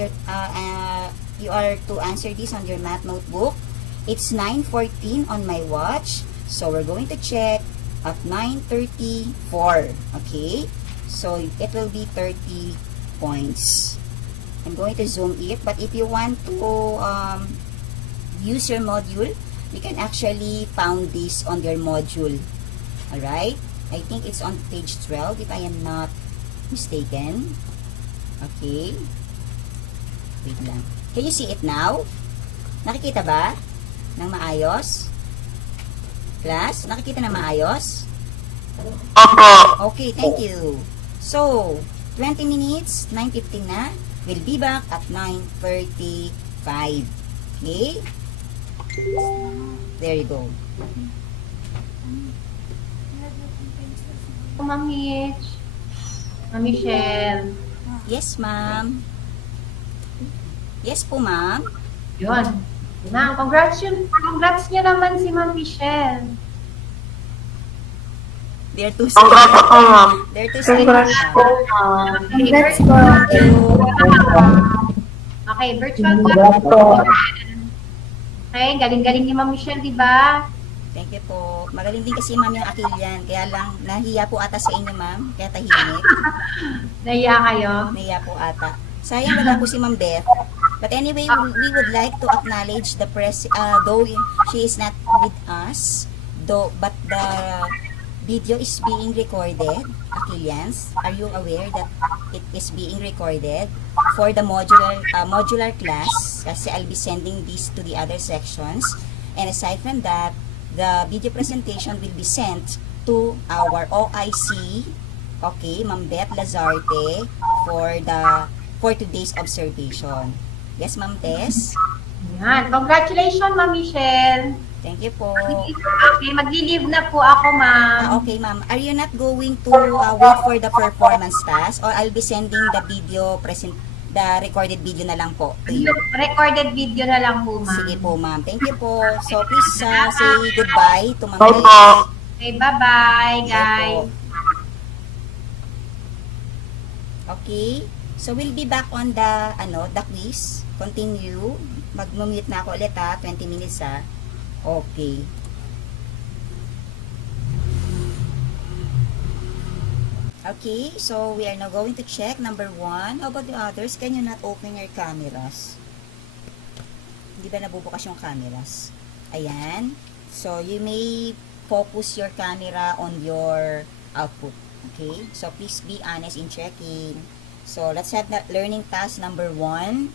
You are to answer this on your math notebook. It's 9:14 on my watch. So we're going to check at 9:34. Okay? So it will be 30 points. I'm going to zoom it. But if you want to use your module, you can actually found this on your module. Alright? I think it's on page 12 if I am not mistaken. Okay. Wait lang. Can you see it now? Nakikita ba? Nang maayos? Class, nakikita na maayos? Opo. Okay, thank you. So, 20 minutes, 9:15 na. We'll be back at 9:35. Okay? There you go. Ma'am Mitch. Ma'am Michelle. Yes, ma'am. Yes po, ma'am. Yun. Ma'am, congrats nyo naman si Ma'am Michelle. They're too Congrats po, ma'am. They're too Congrats po, ma'am. Congrats po. Okay, virtual class. Okay, galing-galing ni Ma'am Michelle, di ba? Thank you po. Magaling din kasi ma'am yung Aquilian. Kaya lang, nahiya po ata sa inyo, ma'am. Kaya tahimik. Naiya kayo. Nahiya po ata. Sayang wala po si Ma'am Beth. But anyway, we would like to acknowledge the though she is not with us, but the video is being recorded. Aquilians, are you aware that it is being recorded for the modular class? Kasi I'll be sending this to the other sections. And aside from that, the video presentation will be sent to our OIC, okay, Ma'am Beth Lazarte, for today's observation. Yes, Ma'am Tess? Yan. Congratulations, Ma'am Michelle. Thank you po. Okay, magli-leave na po ako, ma'am. Okay, ma'am. Are you not going to wait for the performance task, or I'll be sending the recorded video na lang po to you? Recorded video na lang po, ma'am. Sige po, ma'am. Thank you po. So, please say goodbye to Ma'am Bye Tess. po. Okay, bye-bye, Sige guys. po. Okay. So, we'll be back on the quiz. Continue. Mag-mute na ako ulit, 20 minutes, Okay. Okay, so we are now going to check number 1. How about the others? Can you not open your cameras? Hindi ba nabubukas yung cameras? Ayan. So, you may focus your camera on your output. Okay? So, please be honest in checking. So, let's have that learning task number 1.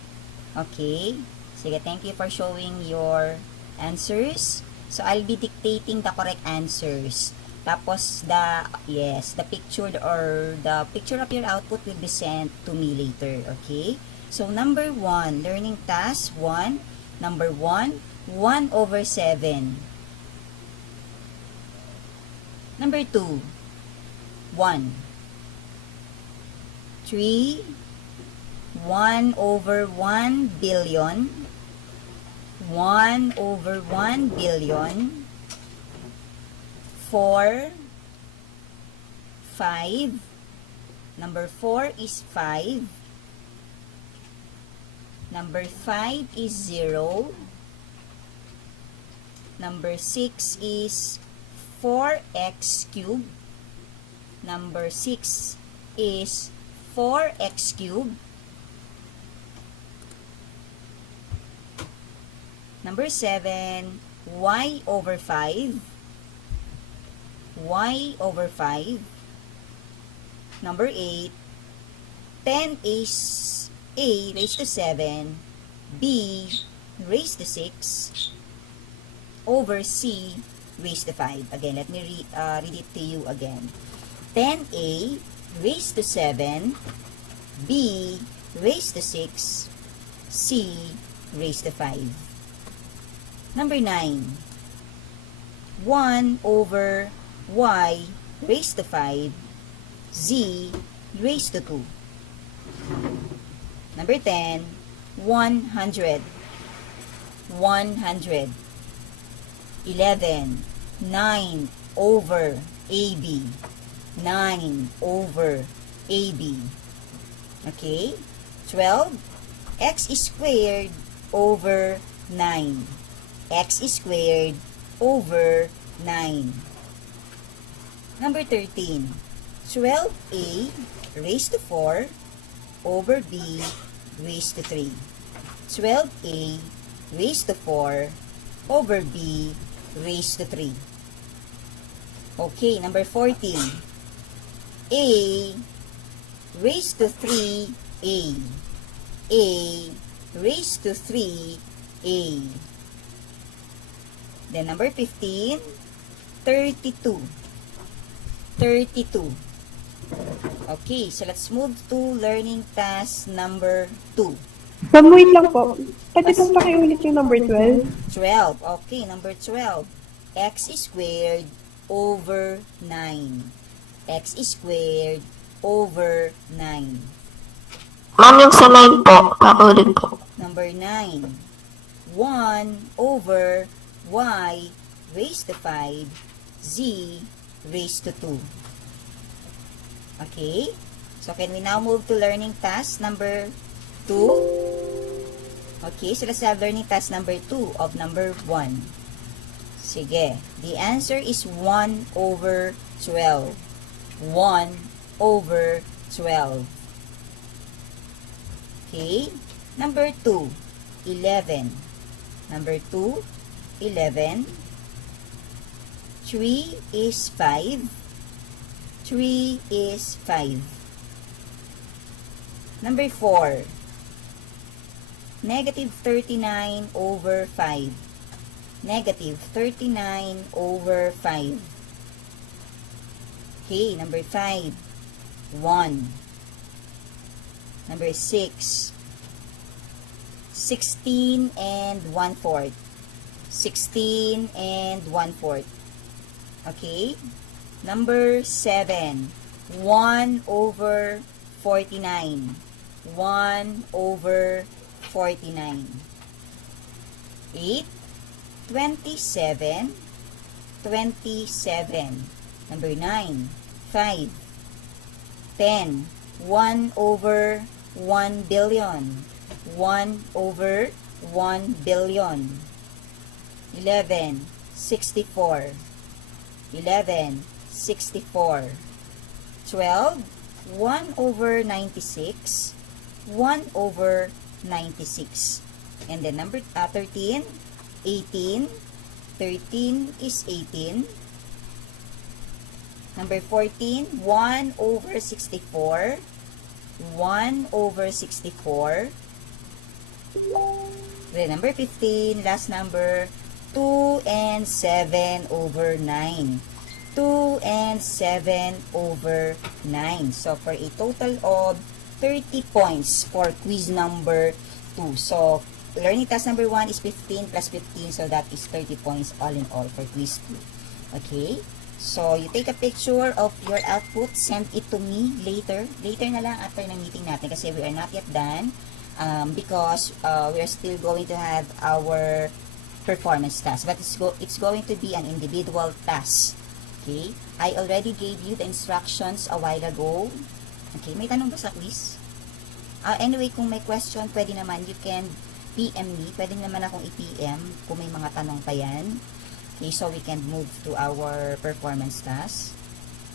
Okay? Sige, thank you for showing your answers. So, I'll be dictating the correct answers. Tapos, the picture of your output will be sent to me later. Okay? So, number 1, learning task 1. Number 1, 1/7. Number 2, 1. 3, 1/1 billion. 1/1 billion. 4, 5. Number 4 is 5. Number 5 is 0. Number 6 is 4x cubed. Number 6 is 4x cubed. Number 7, y/5. y/5. Number 8, 10 is a raised to 7, b raised to 6, over c raised to 5. Again, let me read it to you again. 10a raised to 7, b raised to 6, c raised to 5. Number 9, 1/y raised to 5, z raised to 2. Number 10, 100. 100. 11, 9/10. AB. 9 over AB. Okay? 12, x squared over 9. X squared over 9. Number 13, 12a raised to 4 over b raised to 3. 12a raised to 4 over b raised to 3. Okay, number 14, a raised to 3a. A raised to 3a. Then number 15, 32. 32. Okay, so let's move to learning task number 2. Ma'am, wait lang po. Pwede pong pakiulit yung number 12? 12. Okay, number 12. X squared over 9. X squared over 9. Ma'am, yung sa 9 po, pakulit po. Number 9. 1 over y raised to 5 z raised to 2. Okay? So, can we now move to learning task number 2? Okay, so let's have learning task number 2 of number 1. Sige. The answer is 1 over 12. 1 over 12. Okay? Number 2, 11. Number 2, 11. 3 is 5. 3 is 5. Number 4, negative 39 over 5. Negative 39 over 5. Okay, number 5, 1. Number 6, 16 and 1/4. 16 and 1/4. Okay? Number 7, 1 over 49. 1 over 49. 8, 27. 27. Number 9, 5. 10, 1 over 1 billion. 1 over 1 billion. 11, 64. 11, 64. 12, 1 over 96. 1 over 96. And then number 13, 18. 13 is 18. Number 14, 1 over 64. 1 over 64. Then number 15, last number, 2 and 7 over 9. 2 and 7 over 9. So, for a total of 30 points for quiz number 2. So, learning task number 1 is 15 plus 15. So, that is 30 points all in all for quiz 2. Okay? So, you take a picture of your output, send it to me later. Later na lang after ng meeting natin kasi we are not yet done. Because we are still going to have our performance task. But it's going to be an individual task. Okay? I already gave you the instructions a while ago. Okay? May tanong ba sa quiz? Anyway, kung may question, pwede naman, you can PM me. Pwede naman akong i-PM kung may mga tanong pa yan. Okay? So, we can move to our performance task.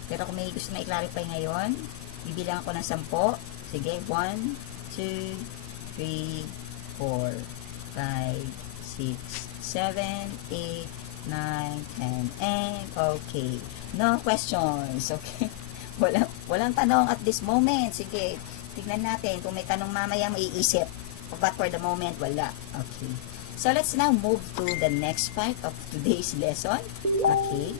Pero kung may gusto na i-clarify ngayon, bibilang ko ng 10. Sige, 1, 2, 3, 4, 5, 6, 7, 8, 9, 10, and okay. No questions. Okay. Walang tanong at this moment. Sige, tignan natin kung may tanong mamaya maiisip. But for the moment, wala. Okay. So, let's now move to the next part of today's lesson. Okay.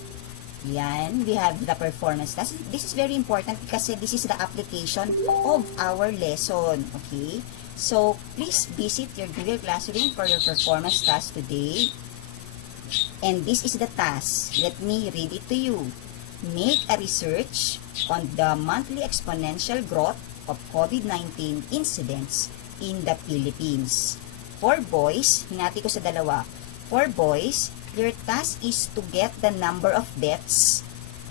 Yan, we have the performance task. This is very important because this is the application of our lesson. Okay. So, please visit your Google Classroom for your performance task today. And this is the task. Let me read it to you. Make a research on the monthly exponential growth of COVID-19 incidents in the Philippines. For boys, hinati ko sa dalawa. For boys, your task is to get the number of deaths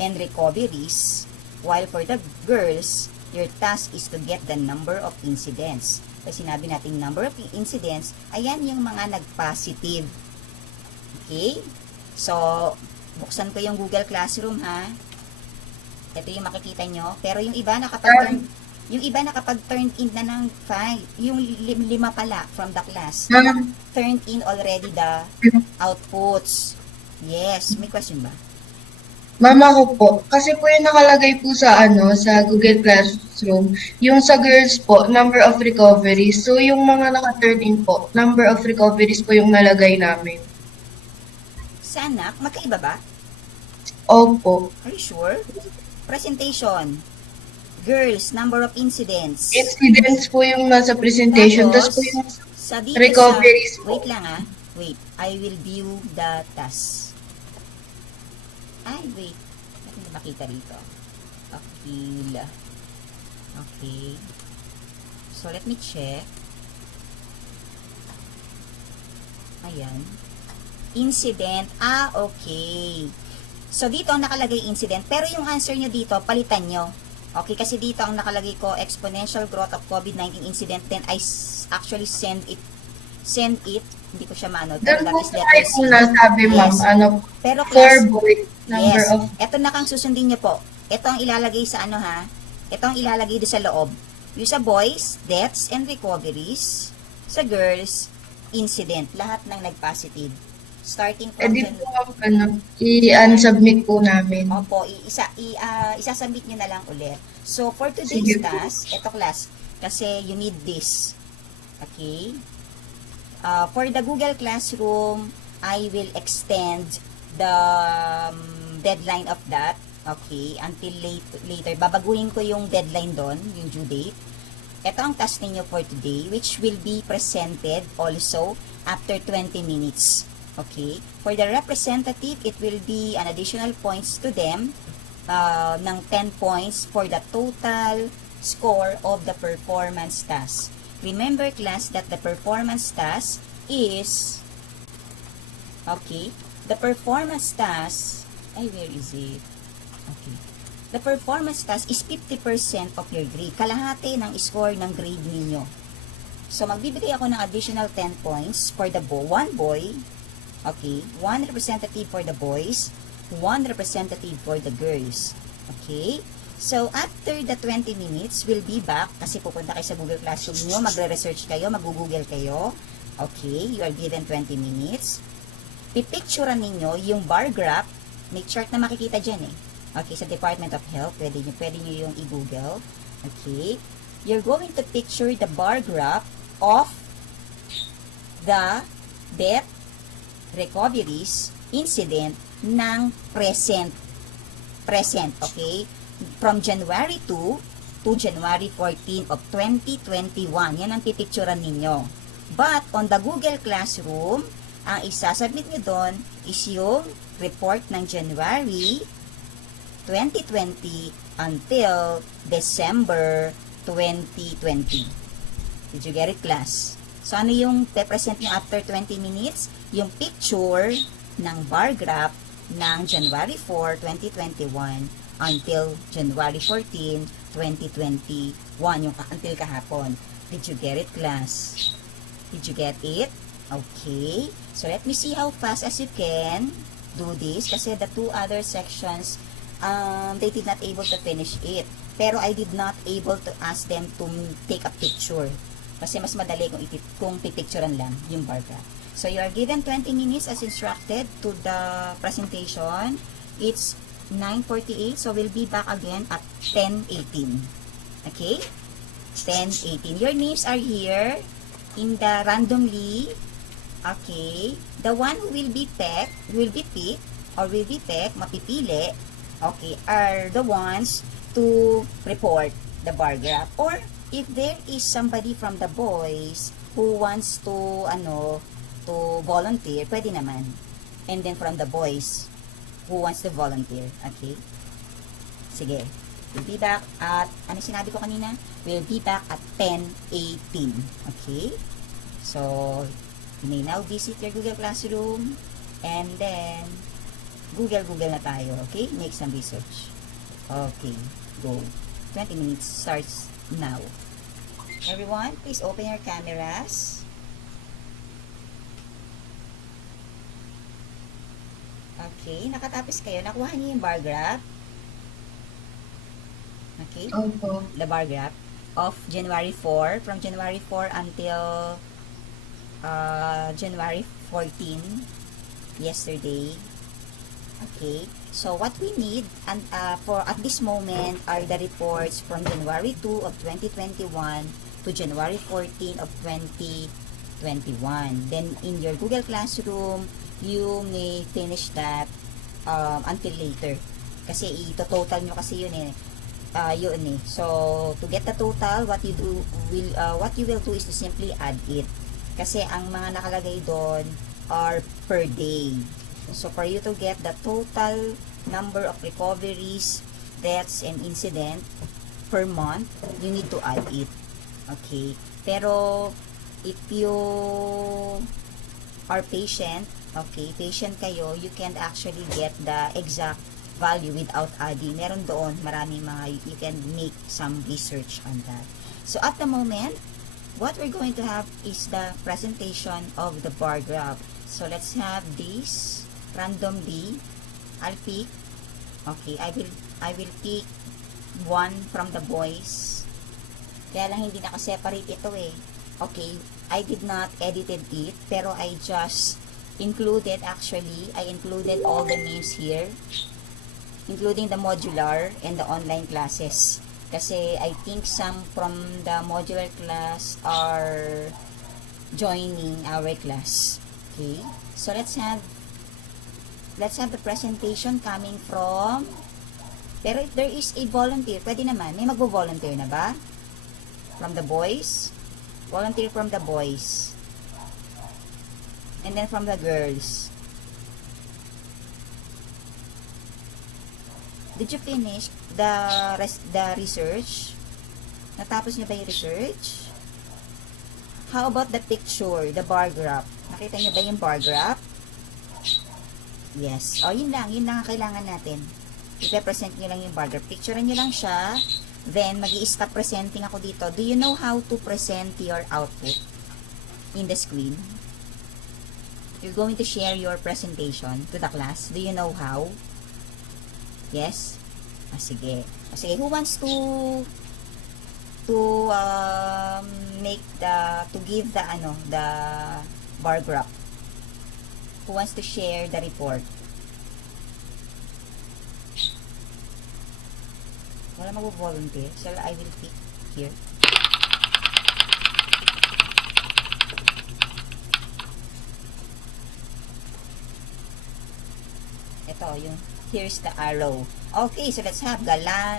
and recoveries, while for the girls, your task is to get the number of incidents. Pag sinabi natin number of incidents, ayan yung mga nag-positive. Okay? So, buksan ko yung Google Classroom ha. Ito yung makikita nyo. Pero yung iba nakapag-turn in na ng 5. Yung 5 pala from the class. Turned in already the outputs. Yes. May question ba? Mama ko po, kasi po yung nakalagay po sa sa Google Classroom, yung sa girls po, number of recoveries. So, yung mga naka-turn in po, number of recoveries po yung nalagay namin. Sa anak, magkaiba ba? Opo. Are you sure? Presentation. Girls, number of incidents. Incidents po yung nasa presentation. Tapos po yung sa dito recoveries po. Wait lang Wait. I will view the task. Ay, wait. Hindi makita rito. Aquila. Okay. So, let me check. Ayan. Incident. Okay. So, dito ang nakalagay incident. Pero yung answer nyo dito, palitan nyo. Okay, kasi dito ang nakalagay ko, exponential growth of COVID-19 incident. Then, I actually send it. Hindi ko siya maano. Doon po tayo po nasabi, ma'am. Pero for boy, number yes. of... Ito na kang susundin nyo po. Ito ang ilalagay sa Ito ang ilalagay doon sa loob. Yung sa boys, deaths and recoveries. Sa girls, incident. Lahat ng nag-positive. Starting from... Di po, i-unsubmit po namin. Opo, isasubmit nyo na lang ulit. So, for today's task, ito class, kasi you need this. Okay? For the Google Classroom, I will extend the deadline of that, okay, until later. Babaguhin ko yung deadline doon, yung due date. Ito ang task ninyo for today, which will be presented also after 20 minutes. Okay? For the representative, it will be an additional points to them ng 10 points for the total score of the performance task. Remember, class, that the performance task is, okay, the performance task, where is it? Okay. The performance task is 50% of your grade. Kalahati ng score ng grade ninyo. So, magbibigay ako ng additional 10 points for the one boy, okay, 1 representative for the boys, 1 representative for the girls. Okay? So, after the 20 minutes, we'll be back kasi pupunta kayo sa Google Classroom nyo, magre-research kayo, mag-google kayo. Okay, you are given 20 minutes. Pipicturean ninyo yung bar graph. May chart na makikita dyan eh. Okay, sa Department of Health, pwede nyo yung i-google. Okay, you're going to picture the bar graph of the death, recoveries, incident ng present, okay? From January 2 to January 14 of 2021. Yan ang pipicturean ninyo. But, on the Google Classroom, ang isasubmit nyo doon is yung report ng January 2020 until December 2020. Did you get it, class? So, ano yung pe-present nyo after 20 minutes? Yung picture ng bar graph ng January 4, 2021 until January 14, 2021, yung until kahapon. Did you get it, class? Did you get it? Okay. So, let me see how fast as you can do this kasi the two other sections, they did not able to finish it. Pero I did not able to ask them to take a picture. Kasi mas madali kung pipicturean lang yung bar graph. So, you are given 20 minutes as instructed to the presentation. It's 9:48, so we'll be back again at 10:18. Okay? 10:18. Your names are here in the randomly. Okay? The one who will be picked, mapipili, okay, are the ones to report the bar graph. Or, if there is somebody from the boys who wants to, to volunteer, pwede naman. And then from the boys who wants to volunteer. Okay? Sige. We'll be back at, ano sinabi ko kanina? We'll be back at 10:18. Okay? So, you may now visit your Google Classroom and then Google na tayo, okay? Make some research. Okay, go. 20 minutes starts now. Everyone, please open your cameras. Okay, nakatapos kayo. Nakuha niyo yung bar graph. Okay? Opo. The bar graph of January 4, from January 4 until January 14, yesterday. Okay, so what we need and for at this moment are the reports from January 2 of 2021 to January 14 of 2021. Then in your Google Classroom, you may finish that until later. Kasi ito-total nyo kasi yun eh. So to get the total, what you will do is to simply add it. Kasi ang mga nakalagay doon are per day. So for you to get the total number of recoveries, deaths, and incident per month, you need to add it. Okay? Pero if you are patient, okay, patient kayo, you can actually get the exact value without adding. Meron doon, maraming mga, you can make some research on that. So at the moment, what we're going to have is the presentation of the bar graph. So let's have this randomly. I'll pick. Okay, I will pick one from the boys. Kaya lang hindi naka-separate ito eh. Okay, I did not edited it, pero I just included, actually, I included all the names here, including the modular and the online classes. Kasi I think some from the modular class are joining our class. Okay, so let's have the presentation coming from, pero if there is a volunteer, pwede naman, may magvo-volunteer na ba? From the boys? Volunteer from the boys. And then from the girls. Did you finish the research? Natapos niyo ba yung research? How about the picture, the bar graph? Nakita niyo ba yung bar graph? Yes. O, yun lang ang kailangan natin. I-present niyo lang yung bar graph. Picturean niyo lang siya. Then, mag-i-stop presenting ako dito. Do you know how to present your output in the screen? You're going to share your presentation to the class. Do you know how? Yes? Sige. Sige, who wants to give the bar graph? Who wants to share the report? Wala mag-volunteer. So, I will pick here. Ito, yung here's the arrow. Okay, so let's have Galonly.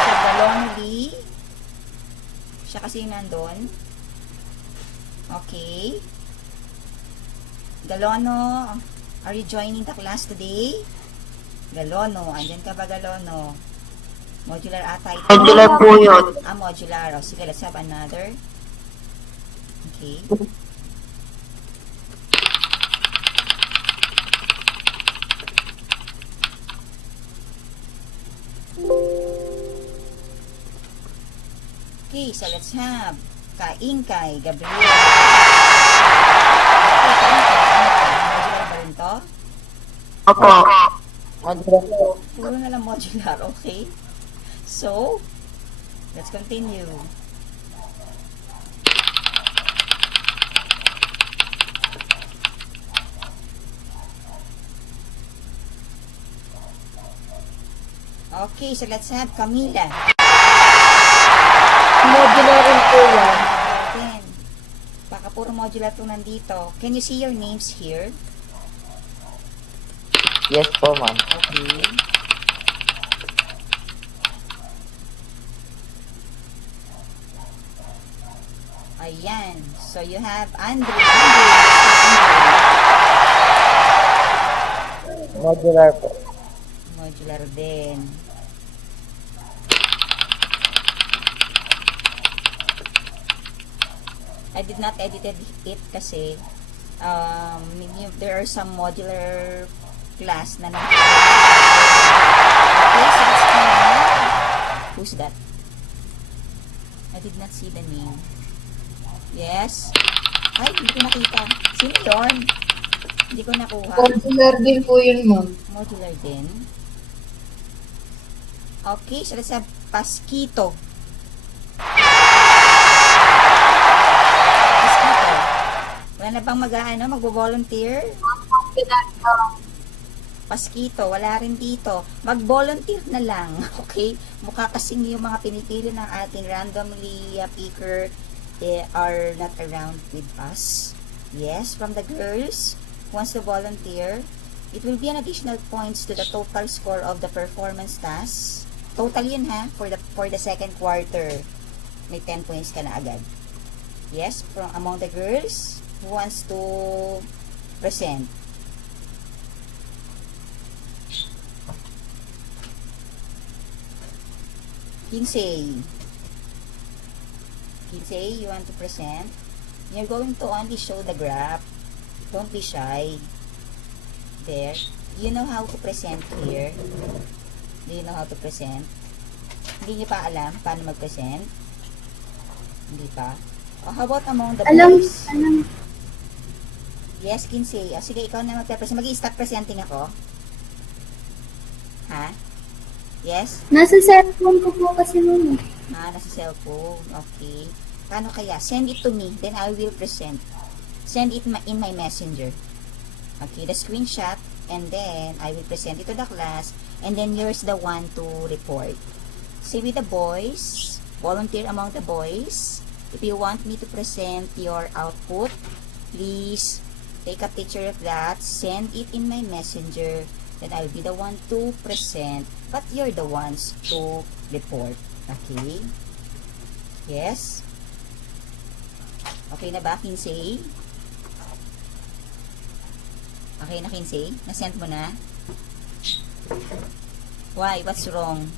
So, Galonly. Siya kasi yung nandun. Okay. Galono, are you joining the class today? Galono, andyan ka ba, Galono? Modular ata ito. Modular po yun. Modular. O, sige, let's have another. Okay. Okay, so let's have Kaingkay, Gabriel. Modular ba rin to? Opo. Puro na lang modular, okay? So, let's continue. Okay, so let's have Camila. Modular rin po yan. Then, baka puro modular to nandito. Can you see your names here? Yes po, ma'am. Okay. Ayan. So, you have Andrew. Modular po. Modular din. I did not edit it kasi Maybe there are some modular class na okay, so let's try. Who's that? I did not see the name. Yes? Ay, hindi ko nakita. Sino yun? Hindi ko nakuha. Modular din po yun, ma'am. Modular din. Okay, so let's have Pasquito. Pasquito. Wala na bang magvo-volunteer? Pasquito, wala rin dito. Mag-volunteer na lang. Okay? Mukha kasing yung mga pinipili ng ating randomly picker are not around with us. Yes, from the girls who wants to volunteer, it will be an additional points to the total score of the performance task. Total yun ha, for the second quarter. May 10 points ka na agad. Yes, from among the girls who wants to present. Kinsey, you want to present? You're going to only show the graph. Don't be shy. There. You know how to present here? Do you know how to present? Hindi niyo pa alam paano mag-present? Hindi pa? Oh, how about among the boys? Alam. Yes, Kinsey. Sige, ikaw na mag-present. Mag-i-start presenting ako. Ha? Yes? Nasa cellphone ko po kasi muna. Nasa cellphone. Okay. Paano kaya? Send it to me. Then I will present. Send it in my messenger. Okay, the screenshot. And then, I will present it to the class. And then, yours the one to report. Say with the boys. Volunteer among the boys. If you want me to present your output, please take a picture of that. Send it in my messenger. Then, I will be the one to present. But you're the ones to report. Okay? Yes? Okay na ba, Kinsey? Okay na, Kinsey? Na-send mo na? Why? What's wrong?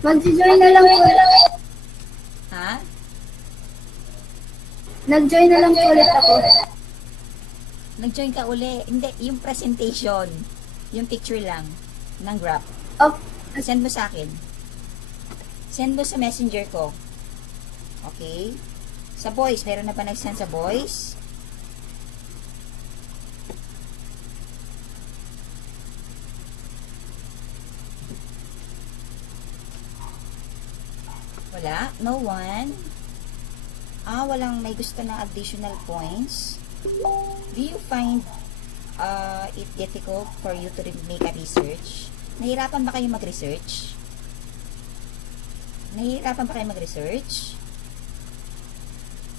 Mag-join na lang po. Ha? Nag-join na lang po ulit ako. Nag-join ka uli. Hindi, yung presentation. Yung picture lang ng graph. Oh, Send mo sa akin. Send mo sa messenger ko. Okay? Sa boys, meron na ba nag-send sa boys? Wala? No one? Walang may gusto na additional points. Do you find it difficult for you to make a research? Nahihirapan ba kayo mag-research? Nahihirapan ba kayo mag-research?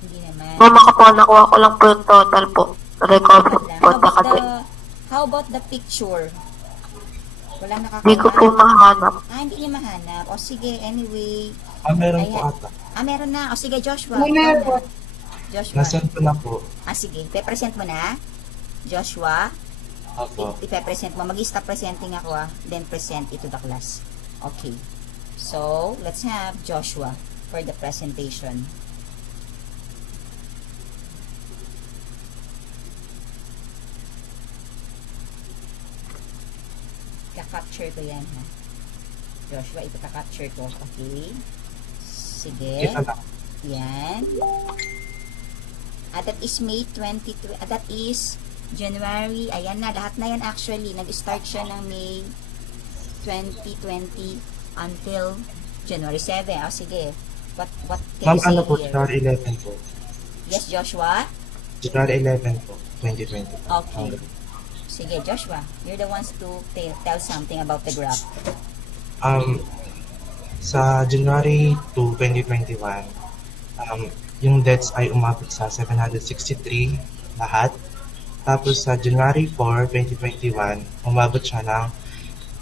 Hindi naman. Mama ko po, nakuha ko lang po yung total po. Recover po kasi. How about the picture? Walang Hindi ko po nakakawa? mahanap. Hindi niya mahanap. O sige, anyway. Meron po Ayan. ata. Meron na. O sige, Joshua. Meron po. Joshua. Nasend ko na po. Sige. Pe-present mo na. Joshua. Opo. Ipe-present mo. Mag-stop presenting ako Then present it to the class. Okay. So, let's have Joshua for the presentation. Ka-capture ko yan ha. Joshua, ito ka-capture ko. Okay. Sige. Isa lang. Yan. That is May 22. That is January. Ayan na. Lahat na yan actually. Nag-start siya ng May 2020 until January 7. Sige. What can Ma'am, you say ano po, here? January 11 po. Yes, Joshua? January 11 po, 2020. Okay. Sige, Joshua. You're the ones to tell something about the graph. Sa January 2, 2021, yung deaths ay umabot sa 763 lahat. Tapos sa January 4, 2021, umabot siya ng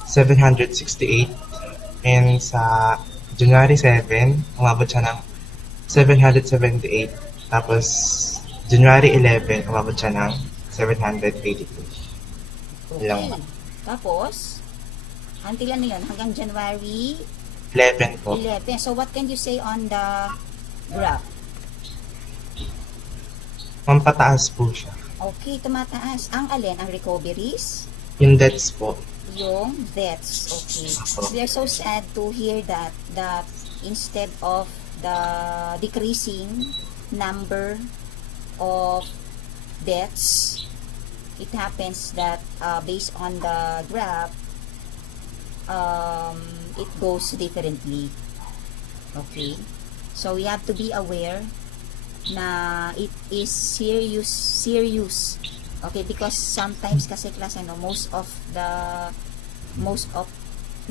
768. And sa January 7, umabot siya ng 778. Tapos January 11, umabot siya ng 782. Okay. Lang. Tapos, until ano yun? Hanggang January 11 po. 11. So what can you say on the graph? Pampataas po siya. Okay, tumataas. Ang alin? Ang recoveries? Yung deaths po. Yung deaths. Okay. We are so sad to hear that instead of the decreasing number of deaths, it happens that based on the graph, it goes differently. Okay? So we have to be aware na it is serious. Okay, because sometimes kasi class most of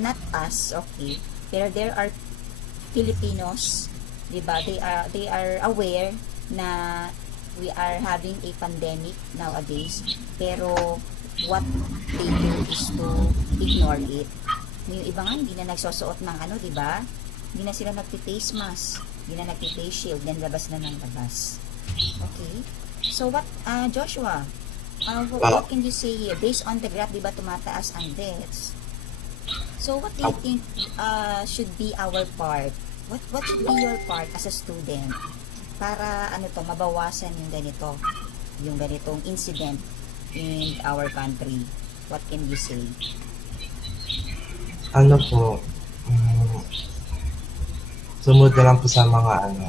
not us, okay, pero there are Filipinos, 'di ba? They are aware na we are having a pandemic nowadays, pero what they do is to ignore it. Yung iba nga hindi na nagsusuot ng di ba? Hindi na sila nagpi-face mask, hindi na nagpi-face shield, then labas na ng labas. Okay? So what Joshua, what can you say here? Based on the graph, di ba tumataas ang deaths? So what do you think should be our part? What should be your part as a student para mabawasan yung ganitong incident in our country? What can you say? Ano po, sumunod na lang po sa mga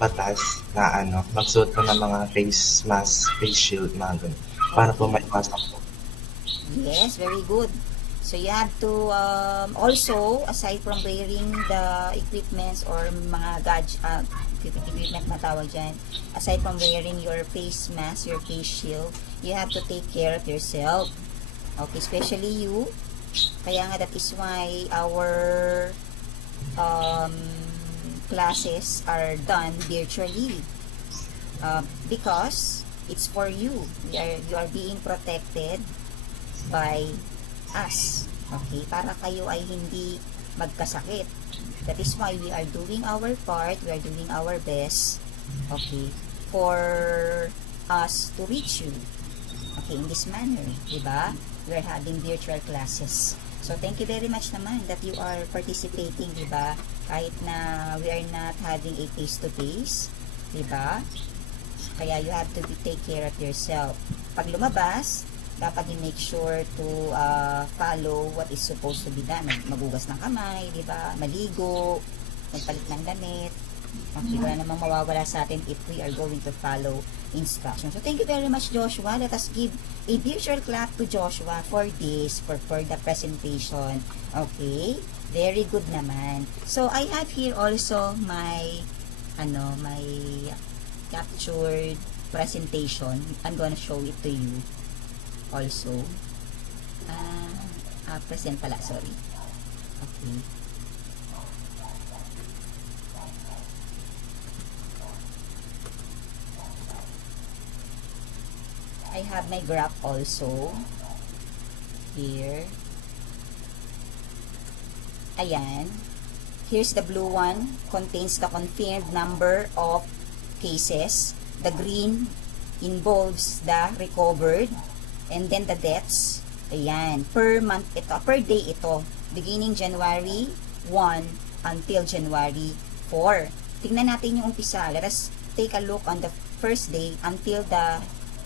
batas na magsuot po ng mga face mask, face shield, mga ganun, para po maiwasan po. Yes, very good. So you have to also, aside from wearing the equipments or mga equipment na tawag dyan, aside from wearing your face mask, your face shield, you have to take care of yourself. Okay, especially you. Kaya nga that is why our classes are done virtually. Because it's for you. You are being protected by us. Okay? Para kayo ay hindi magkasakit. That is why we are doing our part, we are doing our best, okay, for us to reach you. Okay, in this manner, diba? We are having virtual classes. So, thank you very much naman that you are participating, diba? Kahit na we are not having a face-to-face, diba? Kaya you have to take care of yourself. Pag lumabas, dapat you make sure to follow what is supposed to be done. Magugas ng kamay, diba? Maligo, magpalit ng damit. Okay, wala namang mawawala sa atin if we are going to follow instructions. So, thank you very much, Joshua. Let us give a virtual clap to Joshua for this, for the presentation. Okay? Very good naman. So, I have here also my captured presentation. I'm gonna show it to you also. Present pala, sorry. Okay. I have my graph also here. Ayan. Here's the blue one, contains the confirmed number of cases. The green involves the recovered, and then the deaths. Ayan, per month ito, per day ito, beginning January 1 until January 4. Tingnan natin yung umpisa. Let us take a look on the first day until the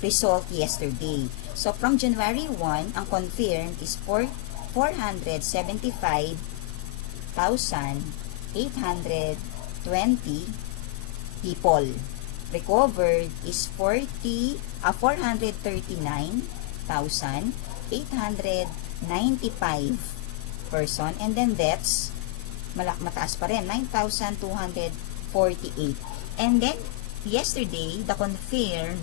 result yesterday. So, from January 1, ang confirmed is 475,820 people. Recovered is 439,895 person. And then deaths, mataas pa rin, 9,248. And then, yesterday, the confirmed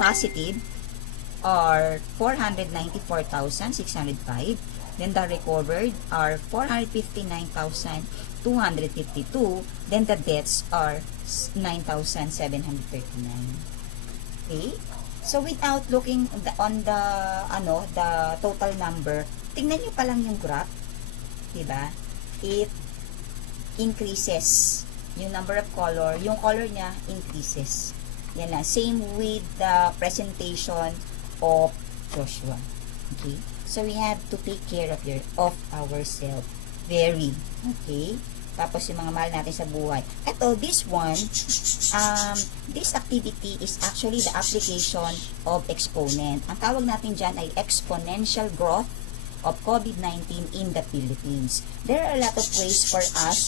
positive are 494,605. Then the recovered are 459,252. Then the deaths are 9,739. Okay? So without looking on the total number, tingnan niyo pa lang yung graph, 'di ba? It increases yung number of color, yung color niya increases. Yan lang. Same with the presentation of Joshua. Okay? So, we have to take care of ourselves. very. Okay? Tapos yung mga mahal natin sa buhay. Ito, this one, this activity is actually the application of exponent. Ang tawag natin dyan ay exponential growth of COVID-19 in the Philippines. There are a lot of ways for us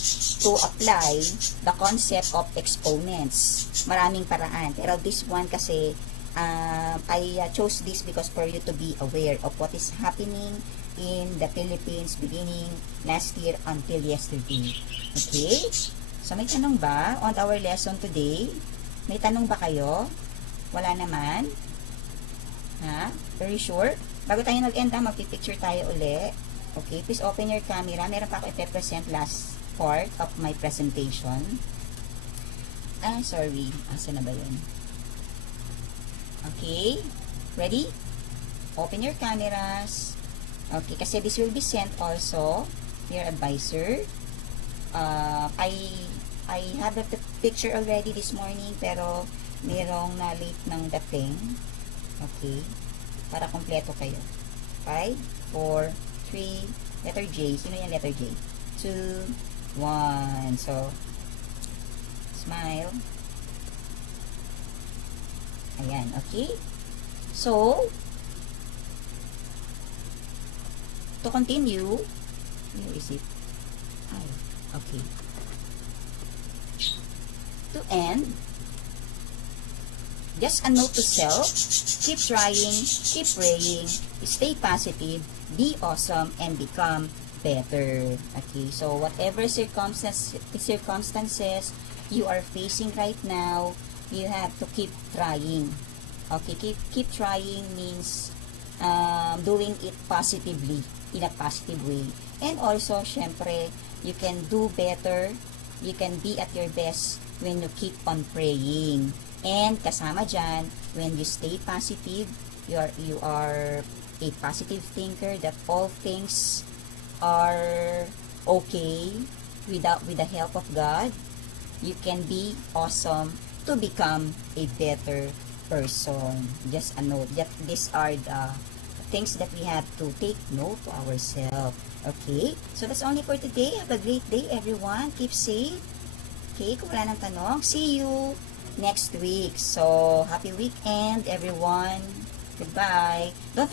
to apply the concept of exponents. Maraming paraan. Pero this one kasi, I chose this because for you to be aware of what is happening in the Philippines beginning last year until yesterday. Okay? So, may tanong ba on our lesson today? May tanong ba kayo? Wala naman? Ha? Very sure? Bago tayo nag-end, magpipicture tayo uli. Okay? Please open your camera. Meron pa ako i-present last part of my presentation. Sorry. Asa na ba yun? Okay? Ready? Open your cameras. Okay, kasi this will be sent also to your advisor. I have the picture already this morning, pero merong na late ng dating. Okay? Para kompleto kayo. 5, 4, 3, letter J. Sino yung letter J? 2, 1. So, smile. Ayan, okay? So, to continue, where is it? Okay. To end, just a note to self, keep trying, keep praying, stay positive, be awesome, and become better. Okay, so whatever circumstances you are facing right now, you have to keep trying. Okay, keep trying means doing it positively, in a positive way. And also, syempre, you can do better, you can be at your best when you keep on praying. And kasama dyan, when you stay positive, you are a positive thinker that all things are okay with the help of God. You can be awesome to become a better person. Just a note that these are the things that we have to take note to ourselves. Okay? So that's only for today. Have a great day, everyone. Keep safe. Okay? Kung wala ng tanong, see you next week. So, happy weekend, everyone. Goodbye. Don't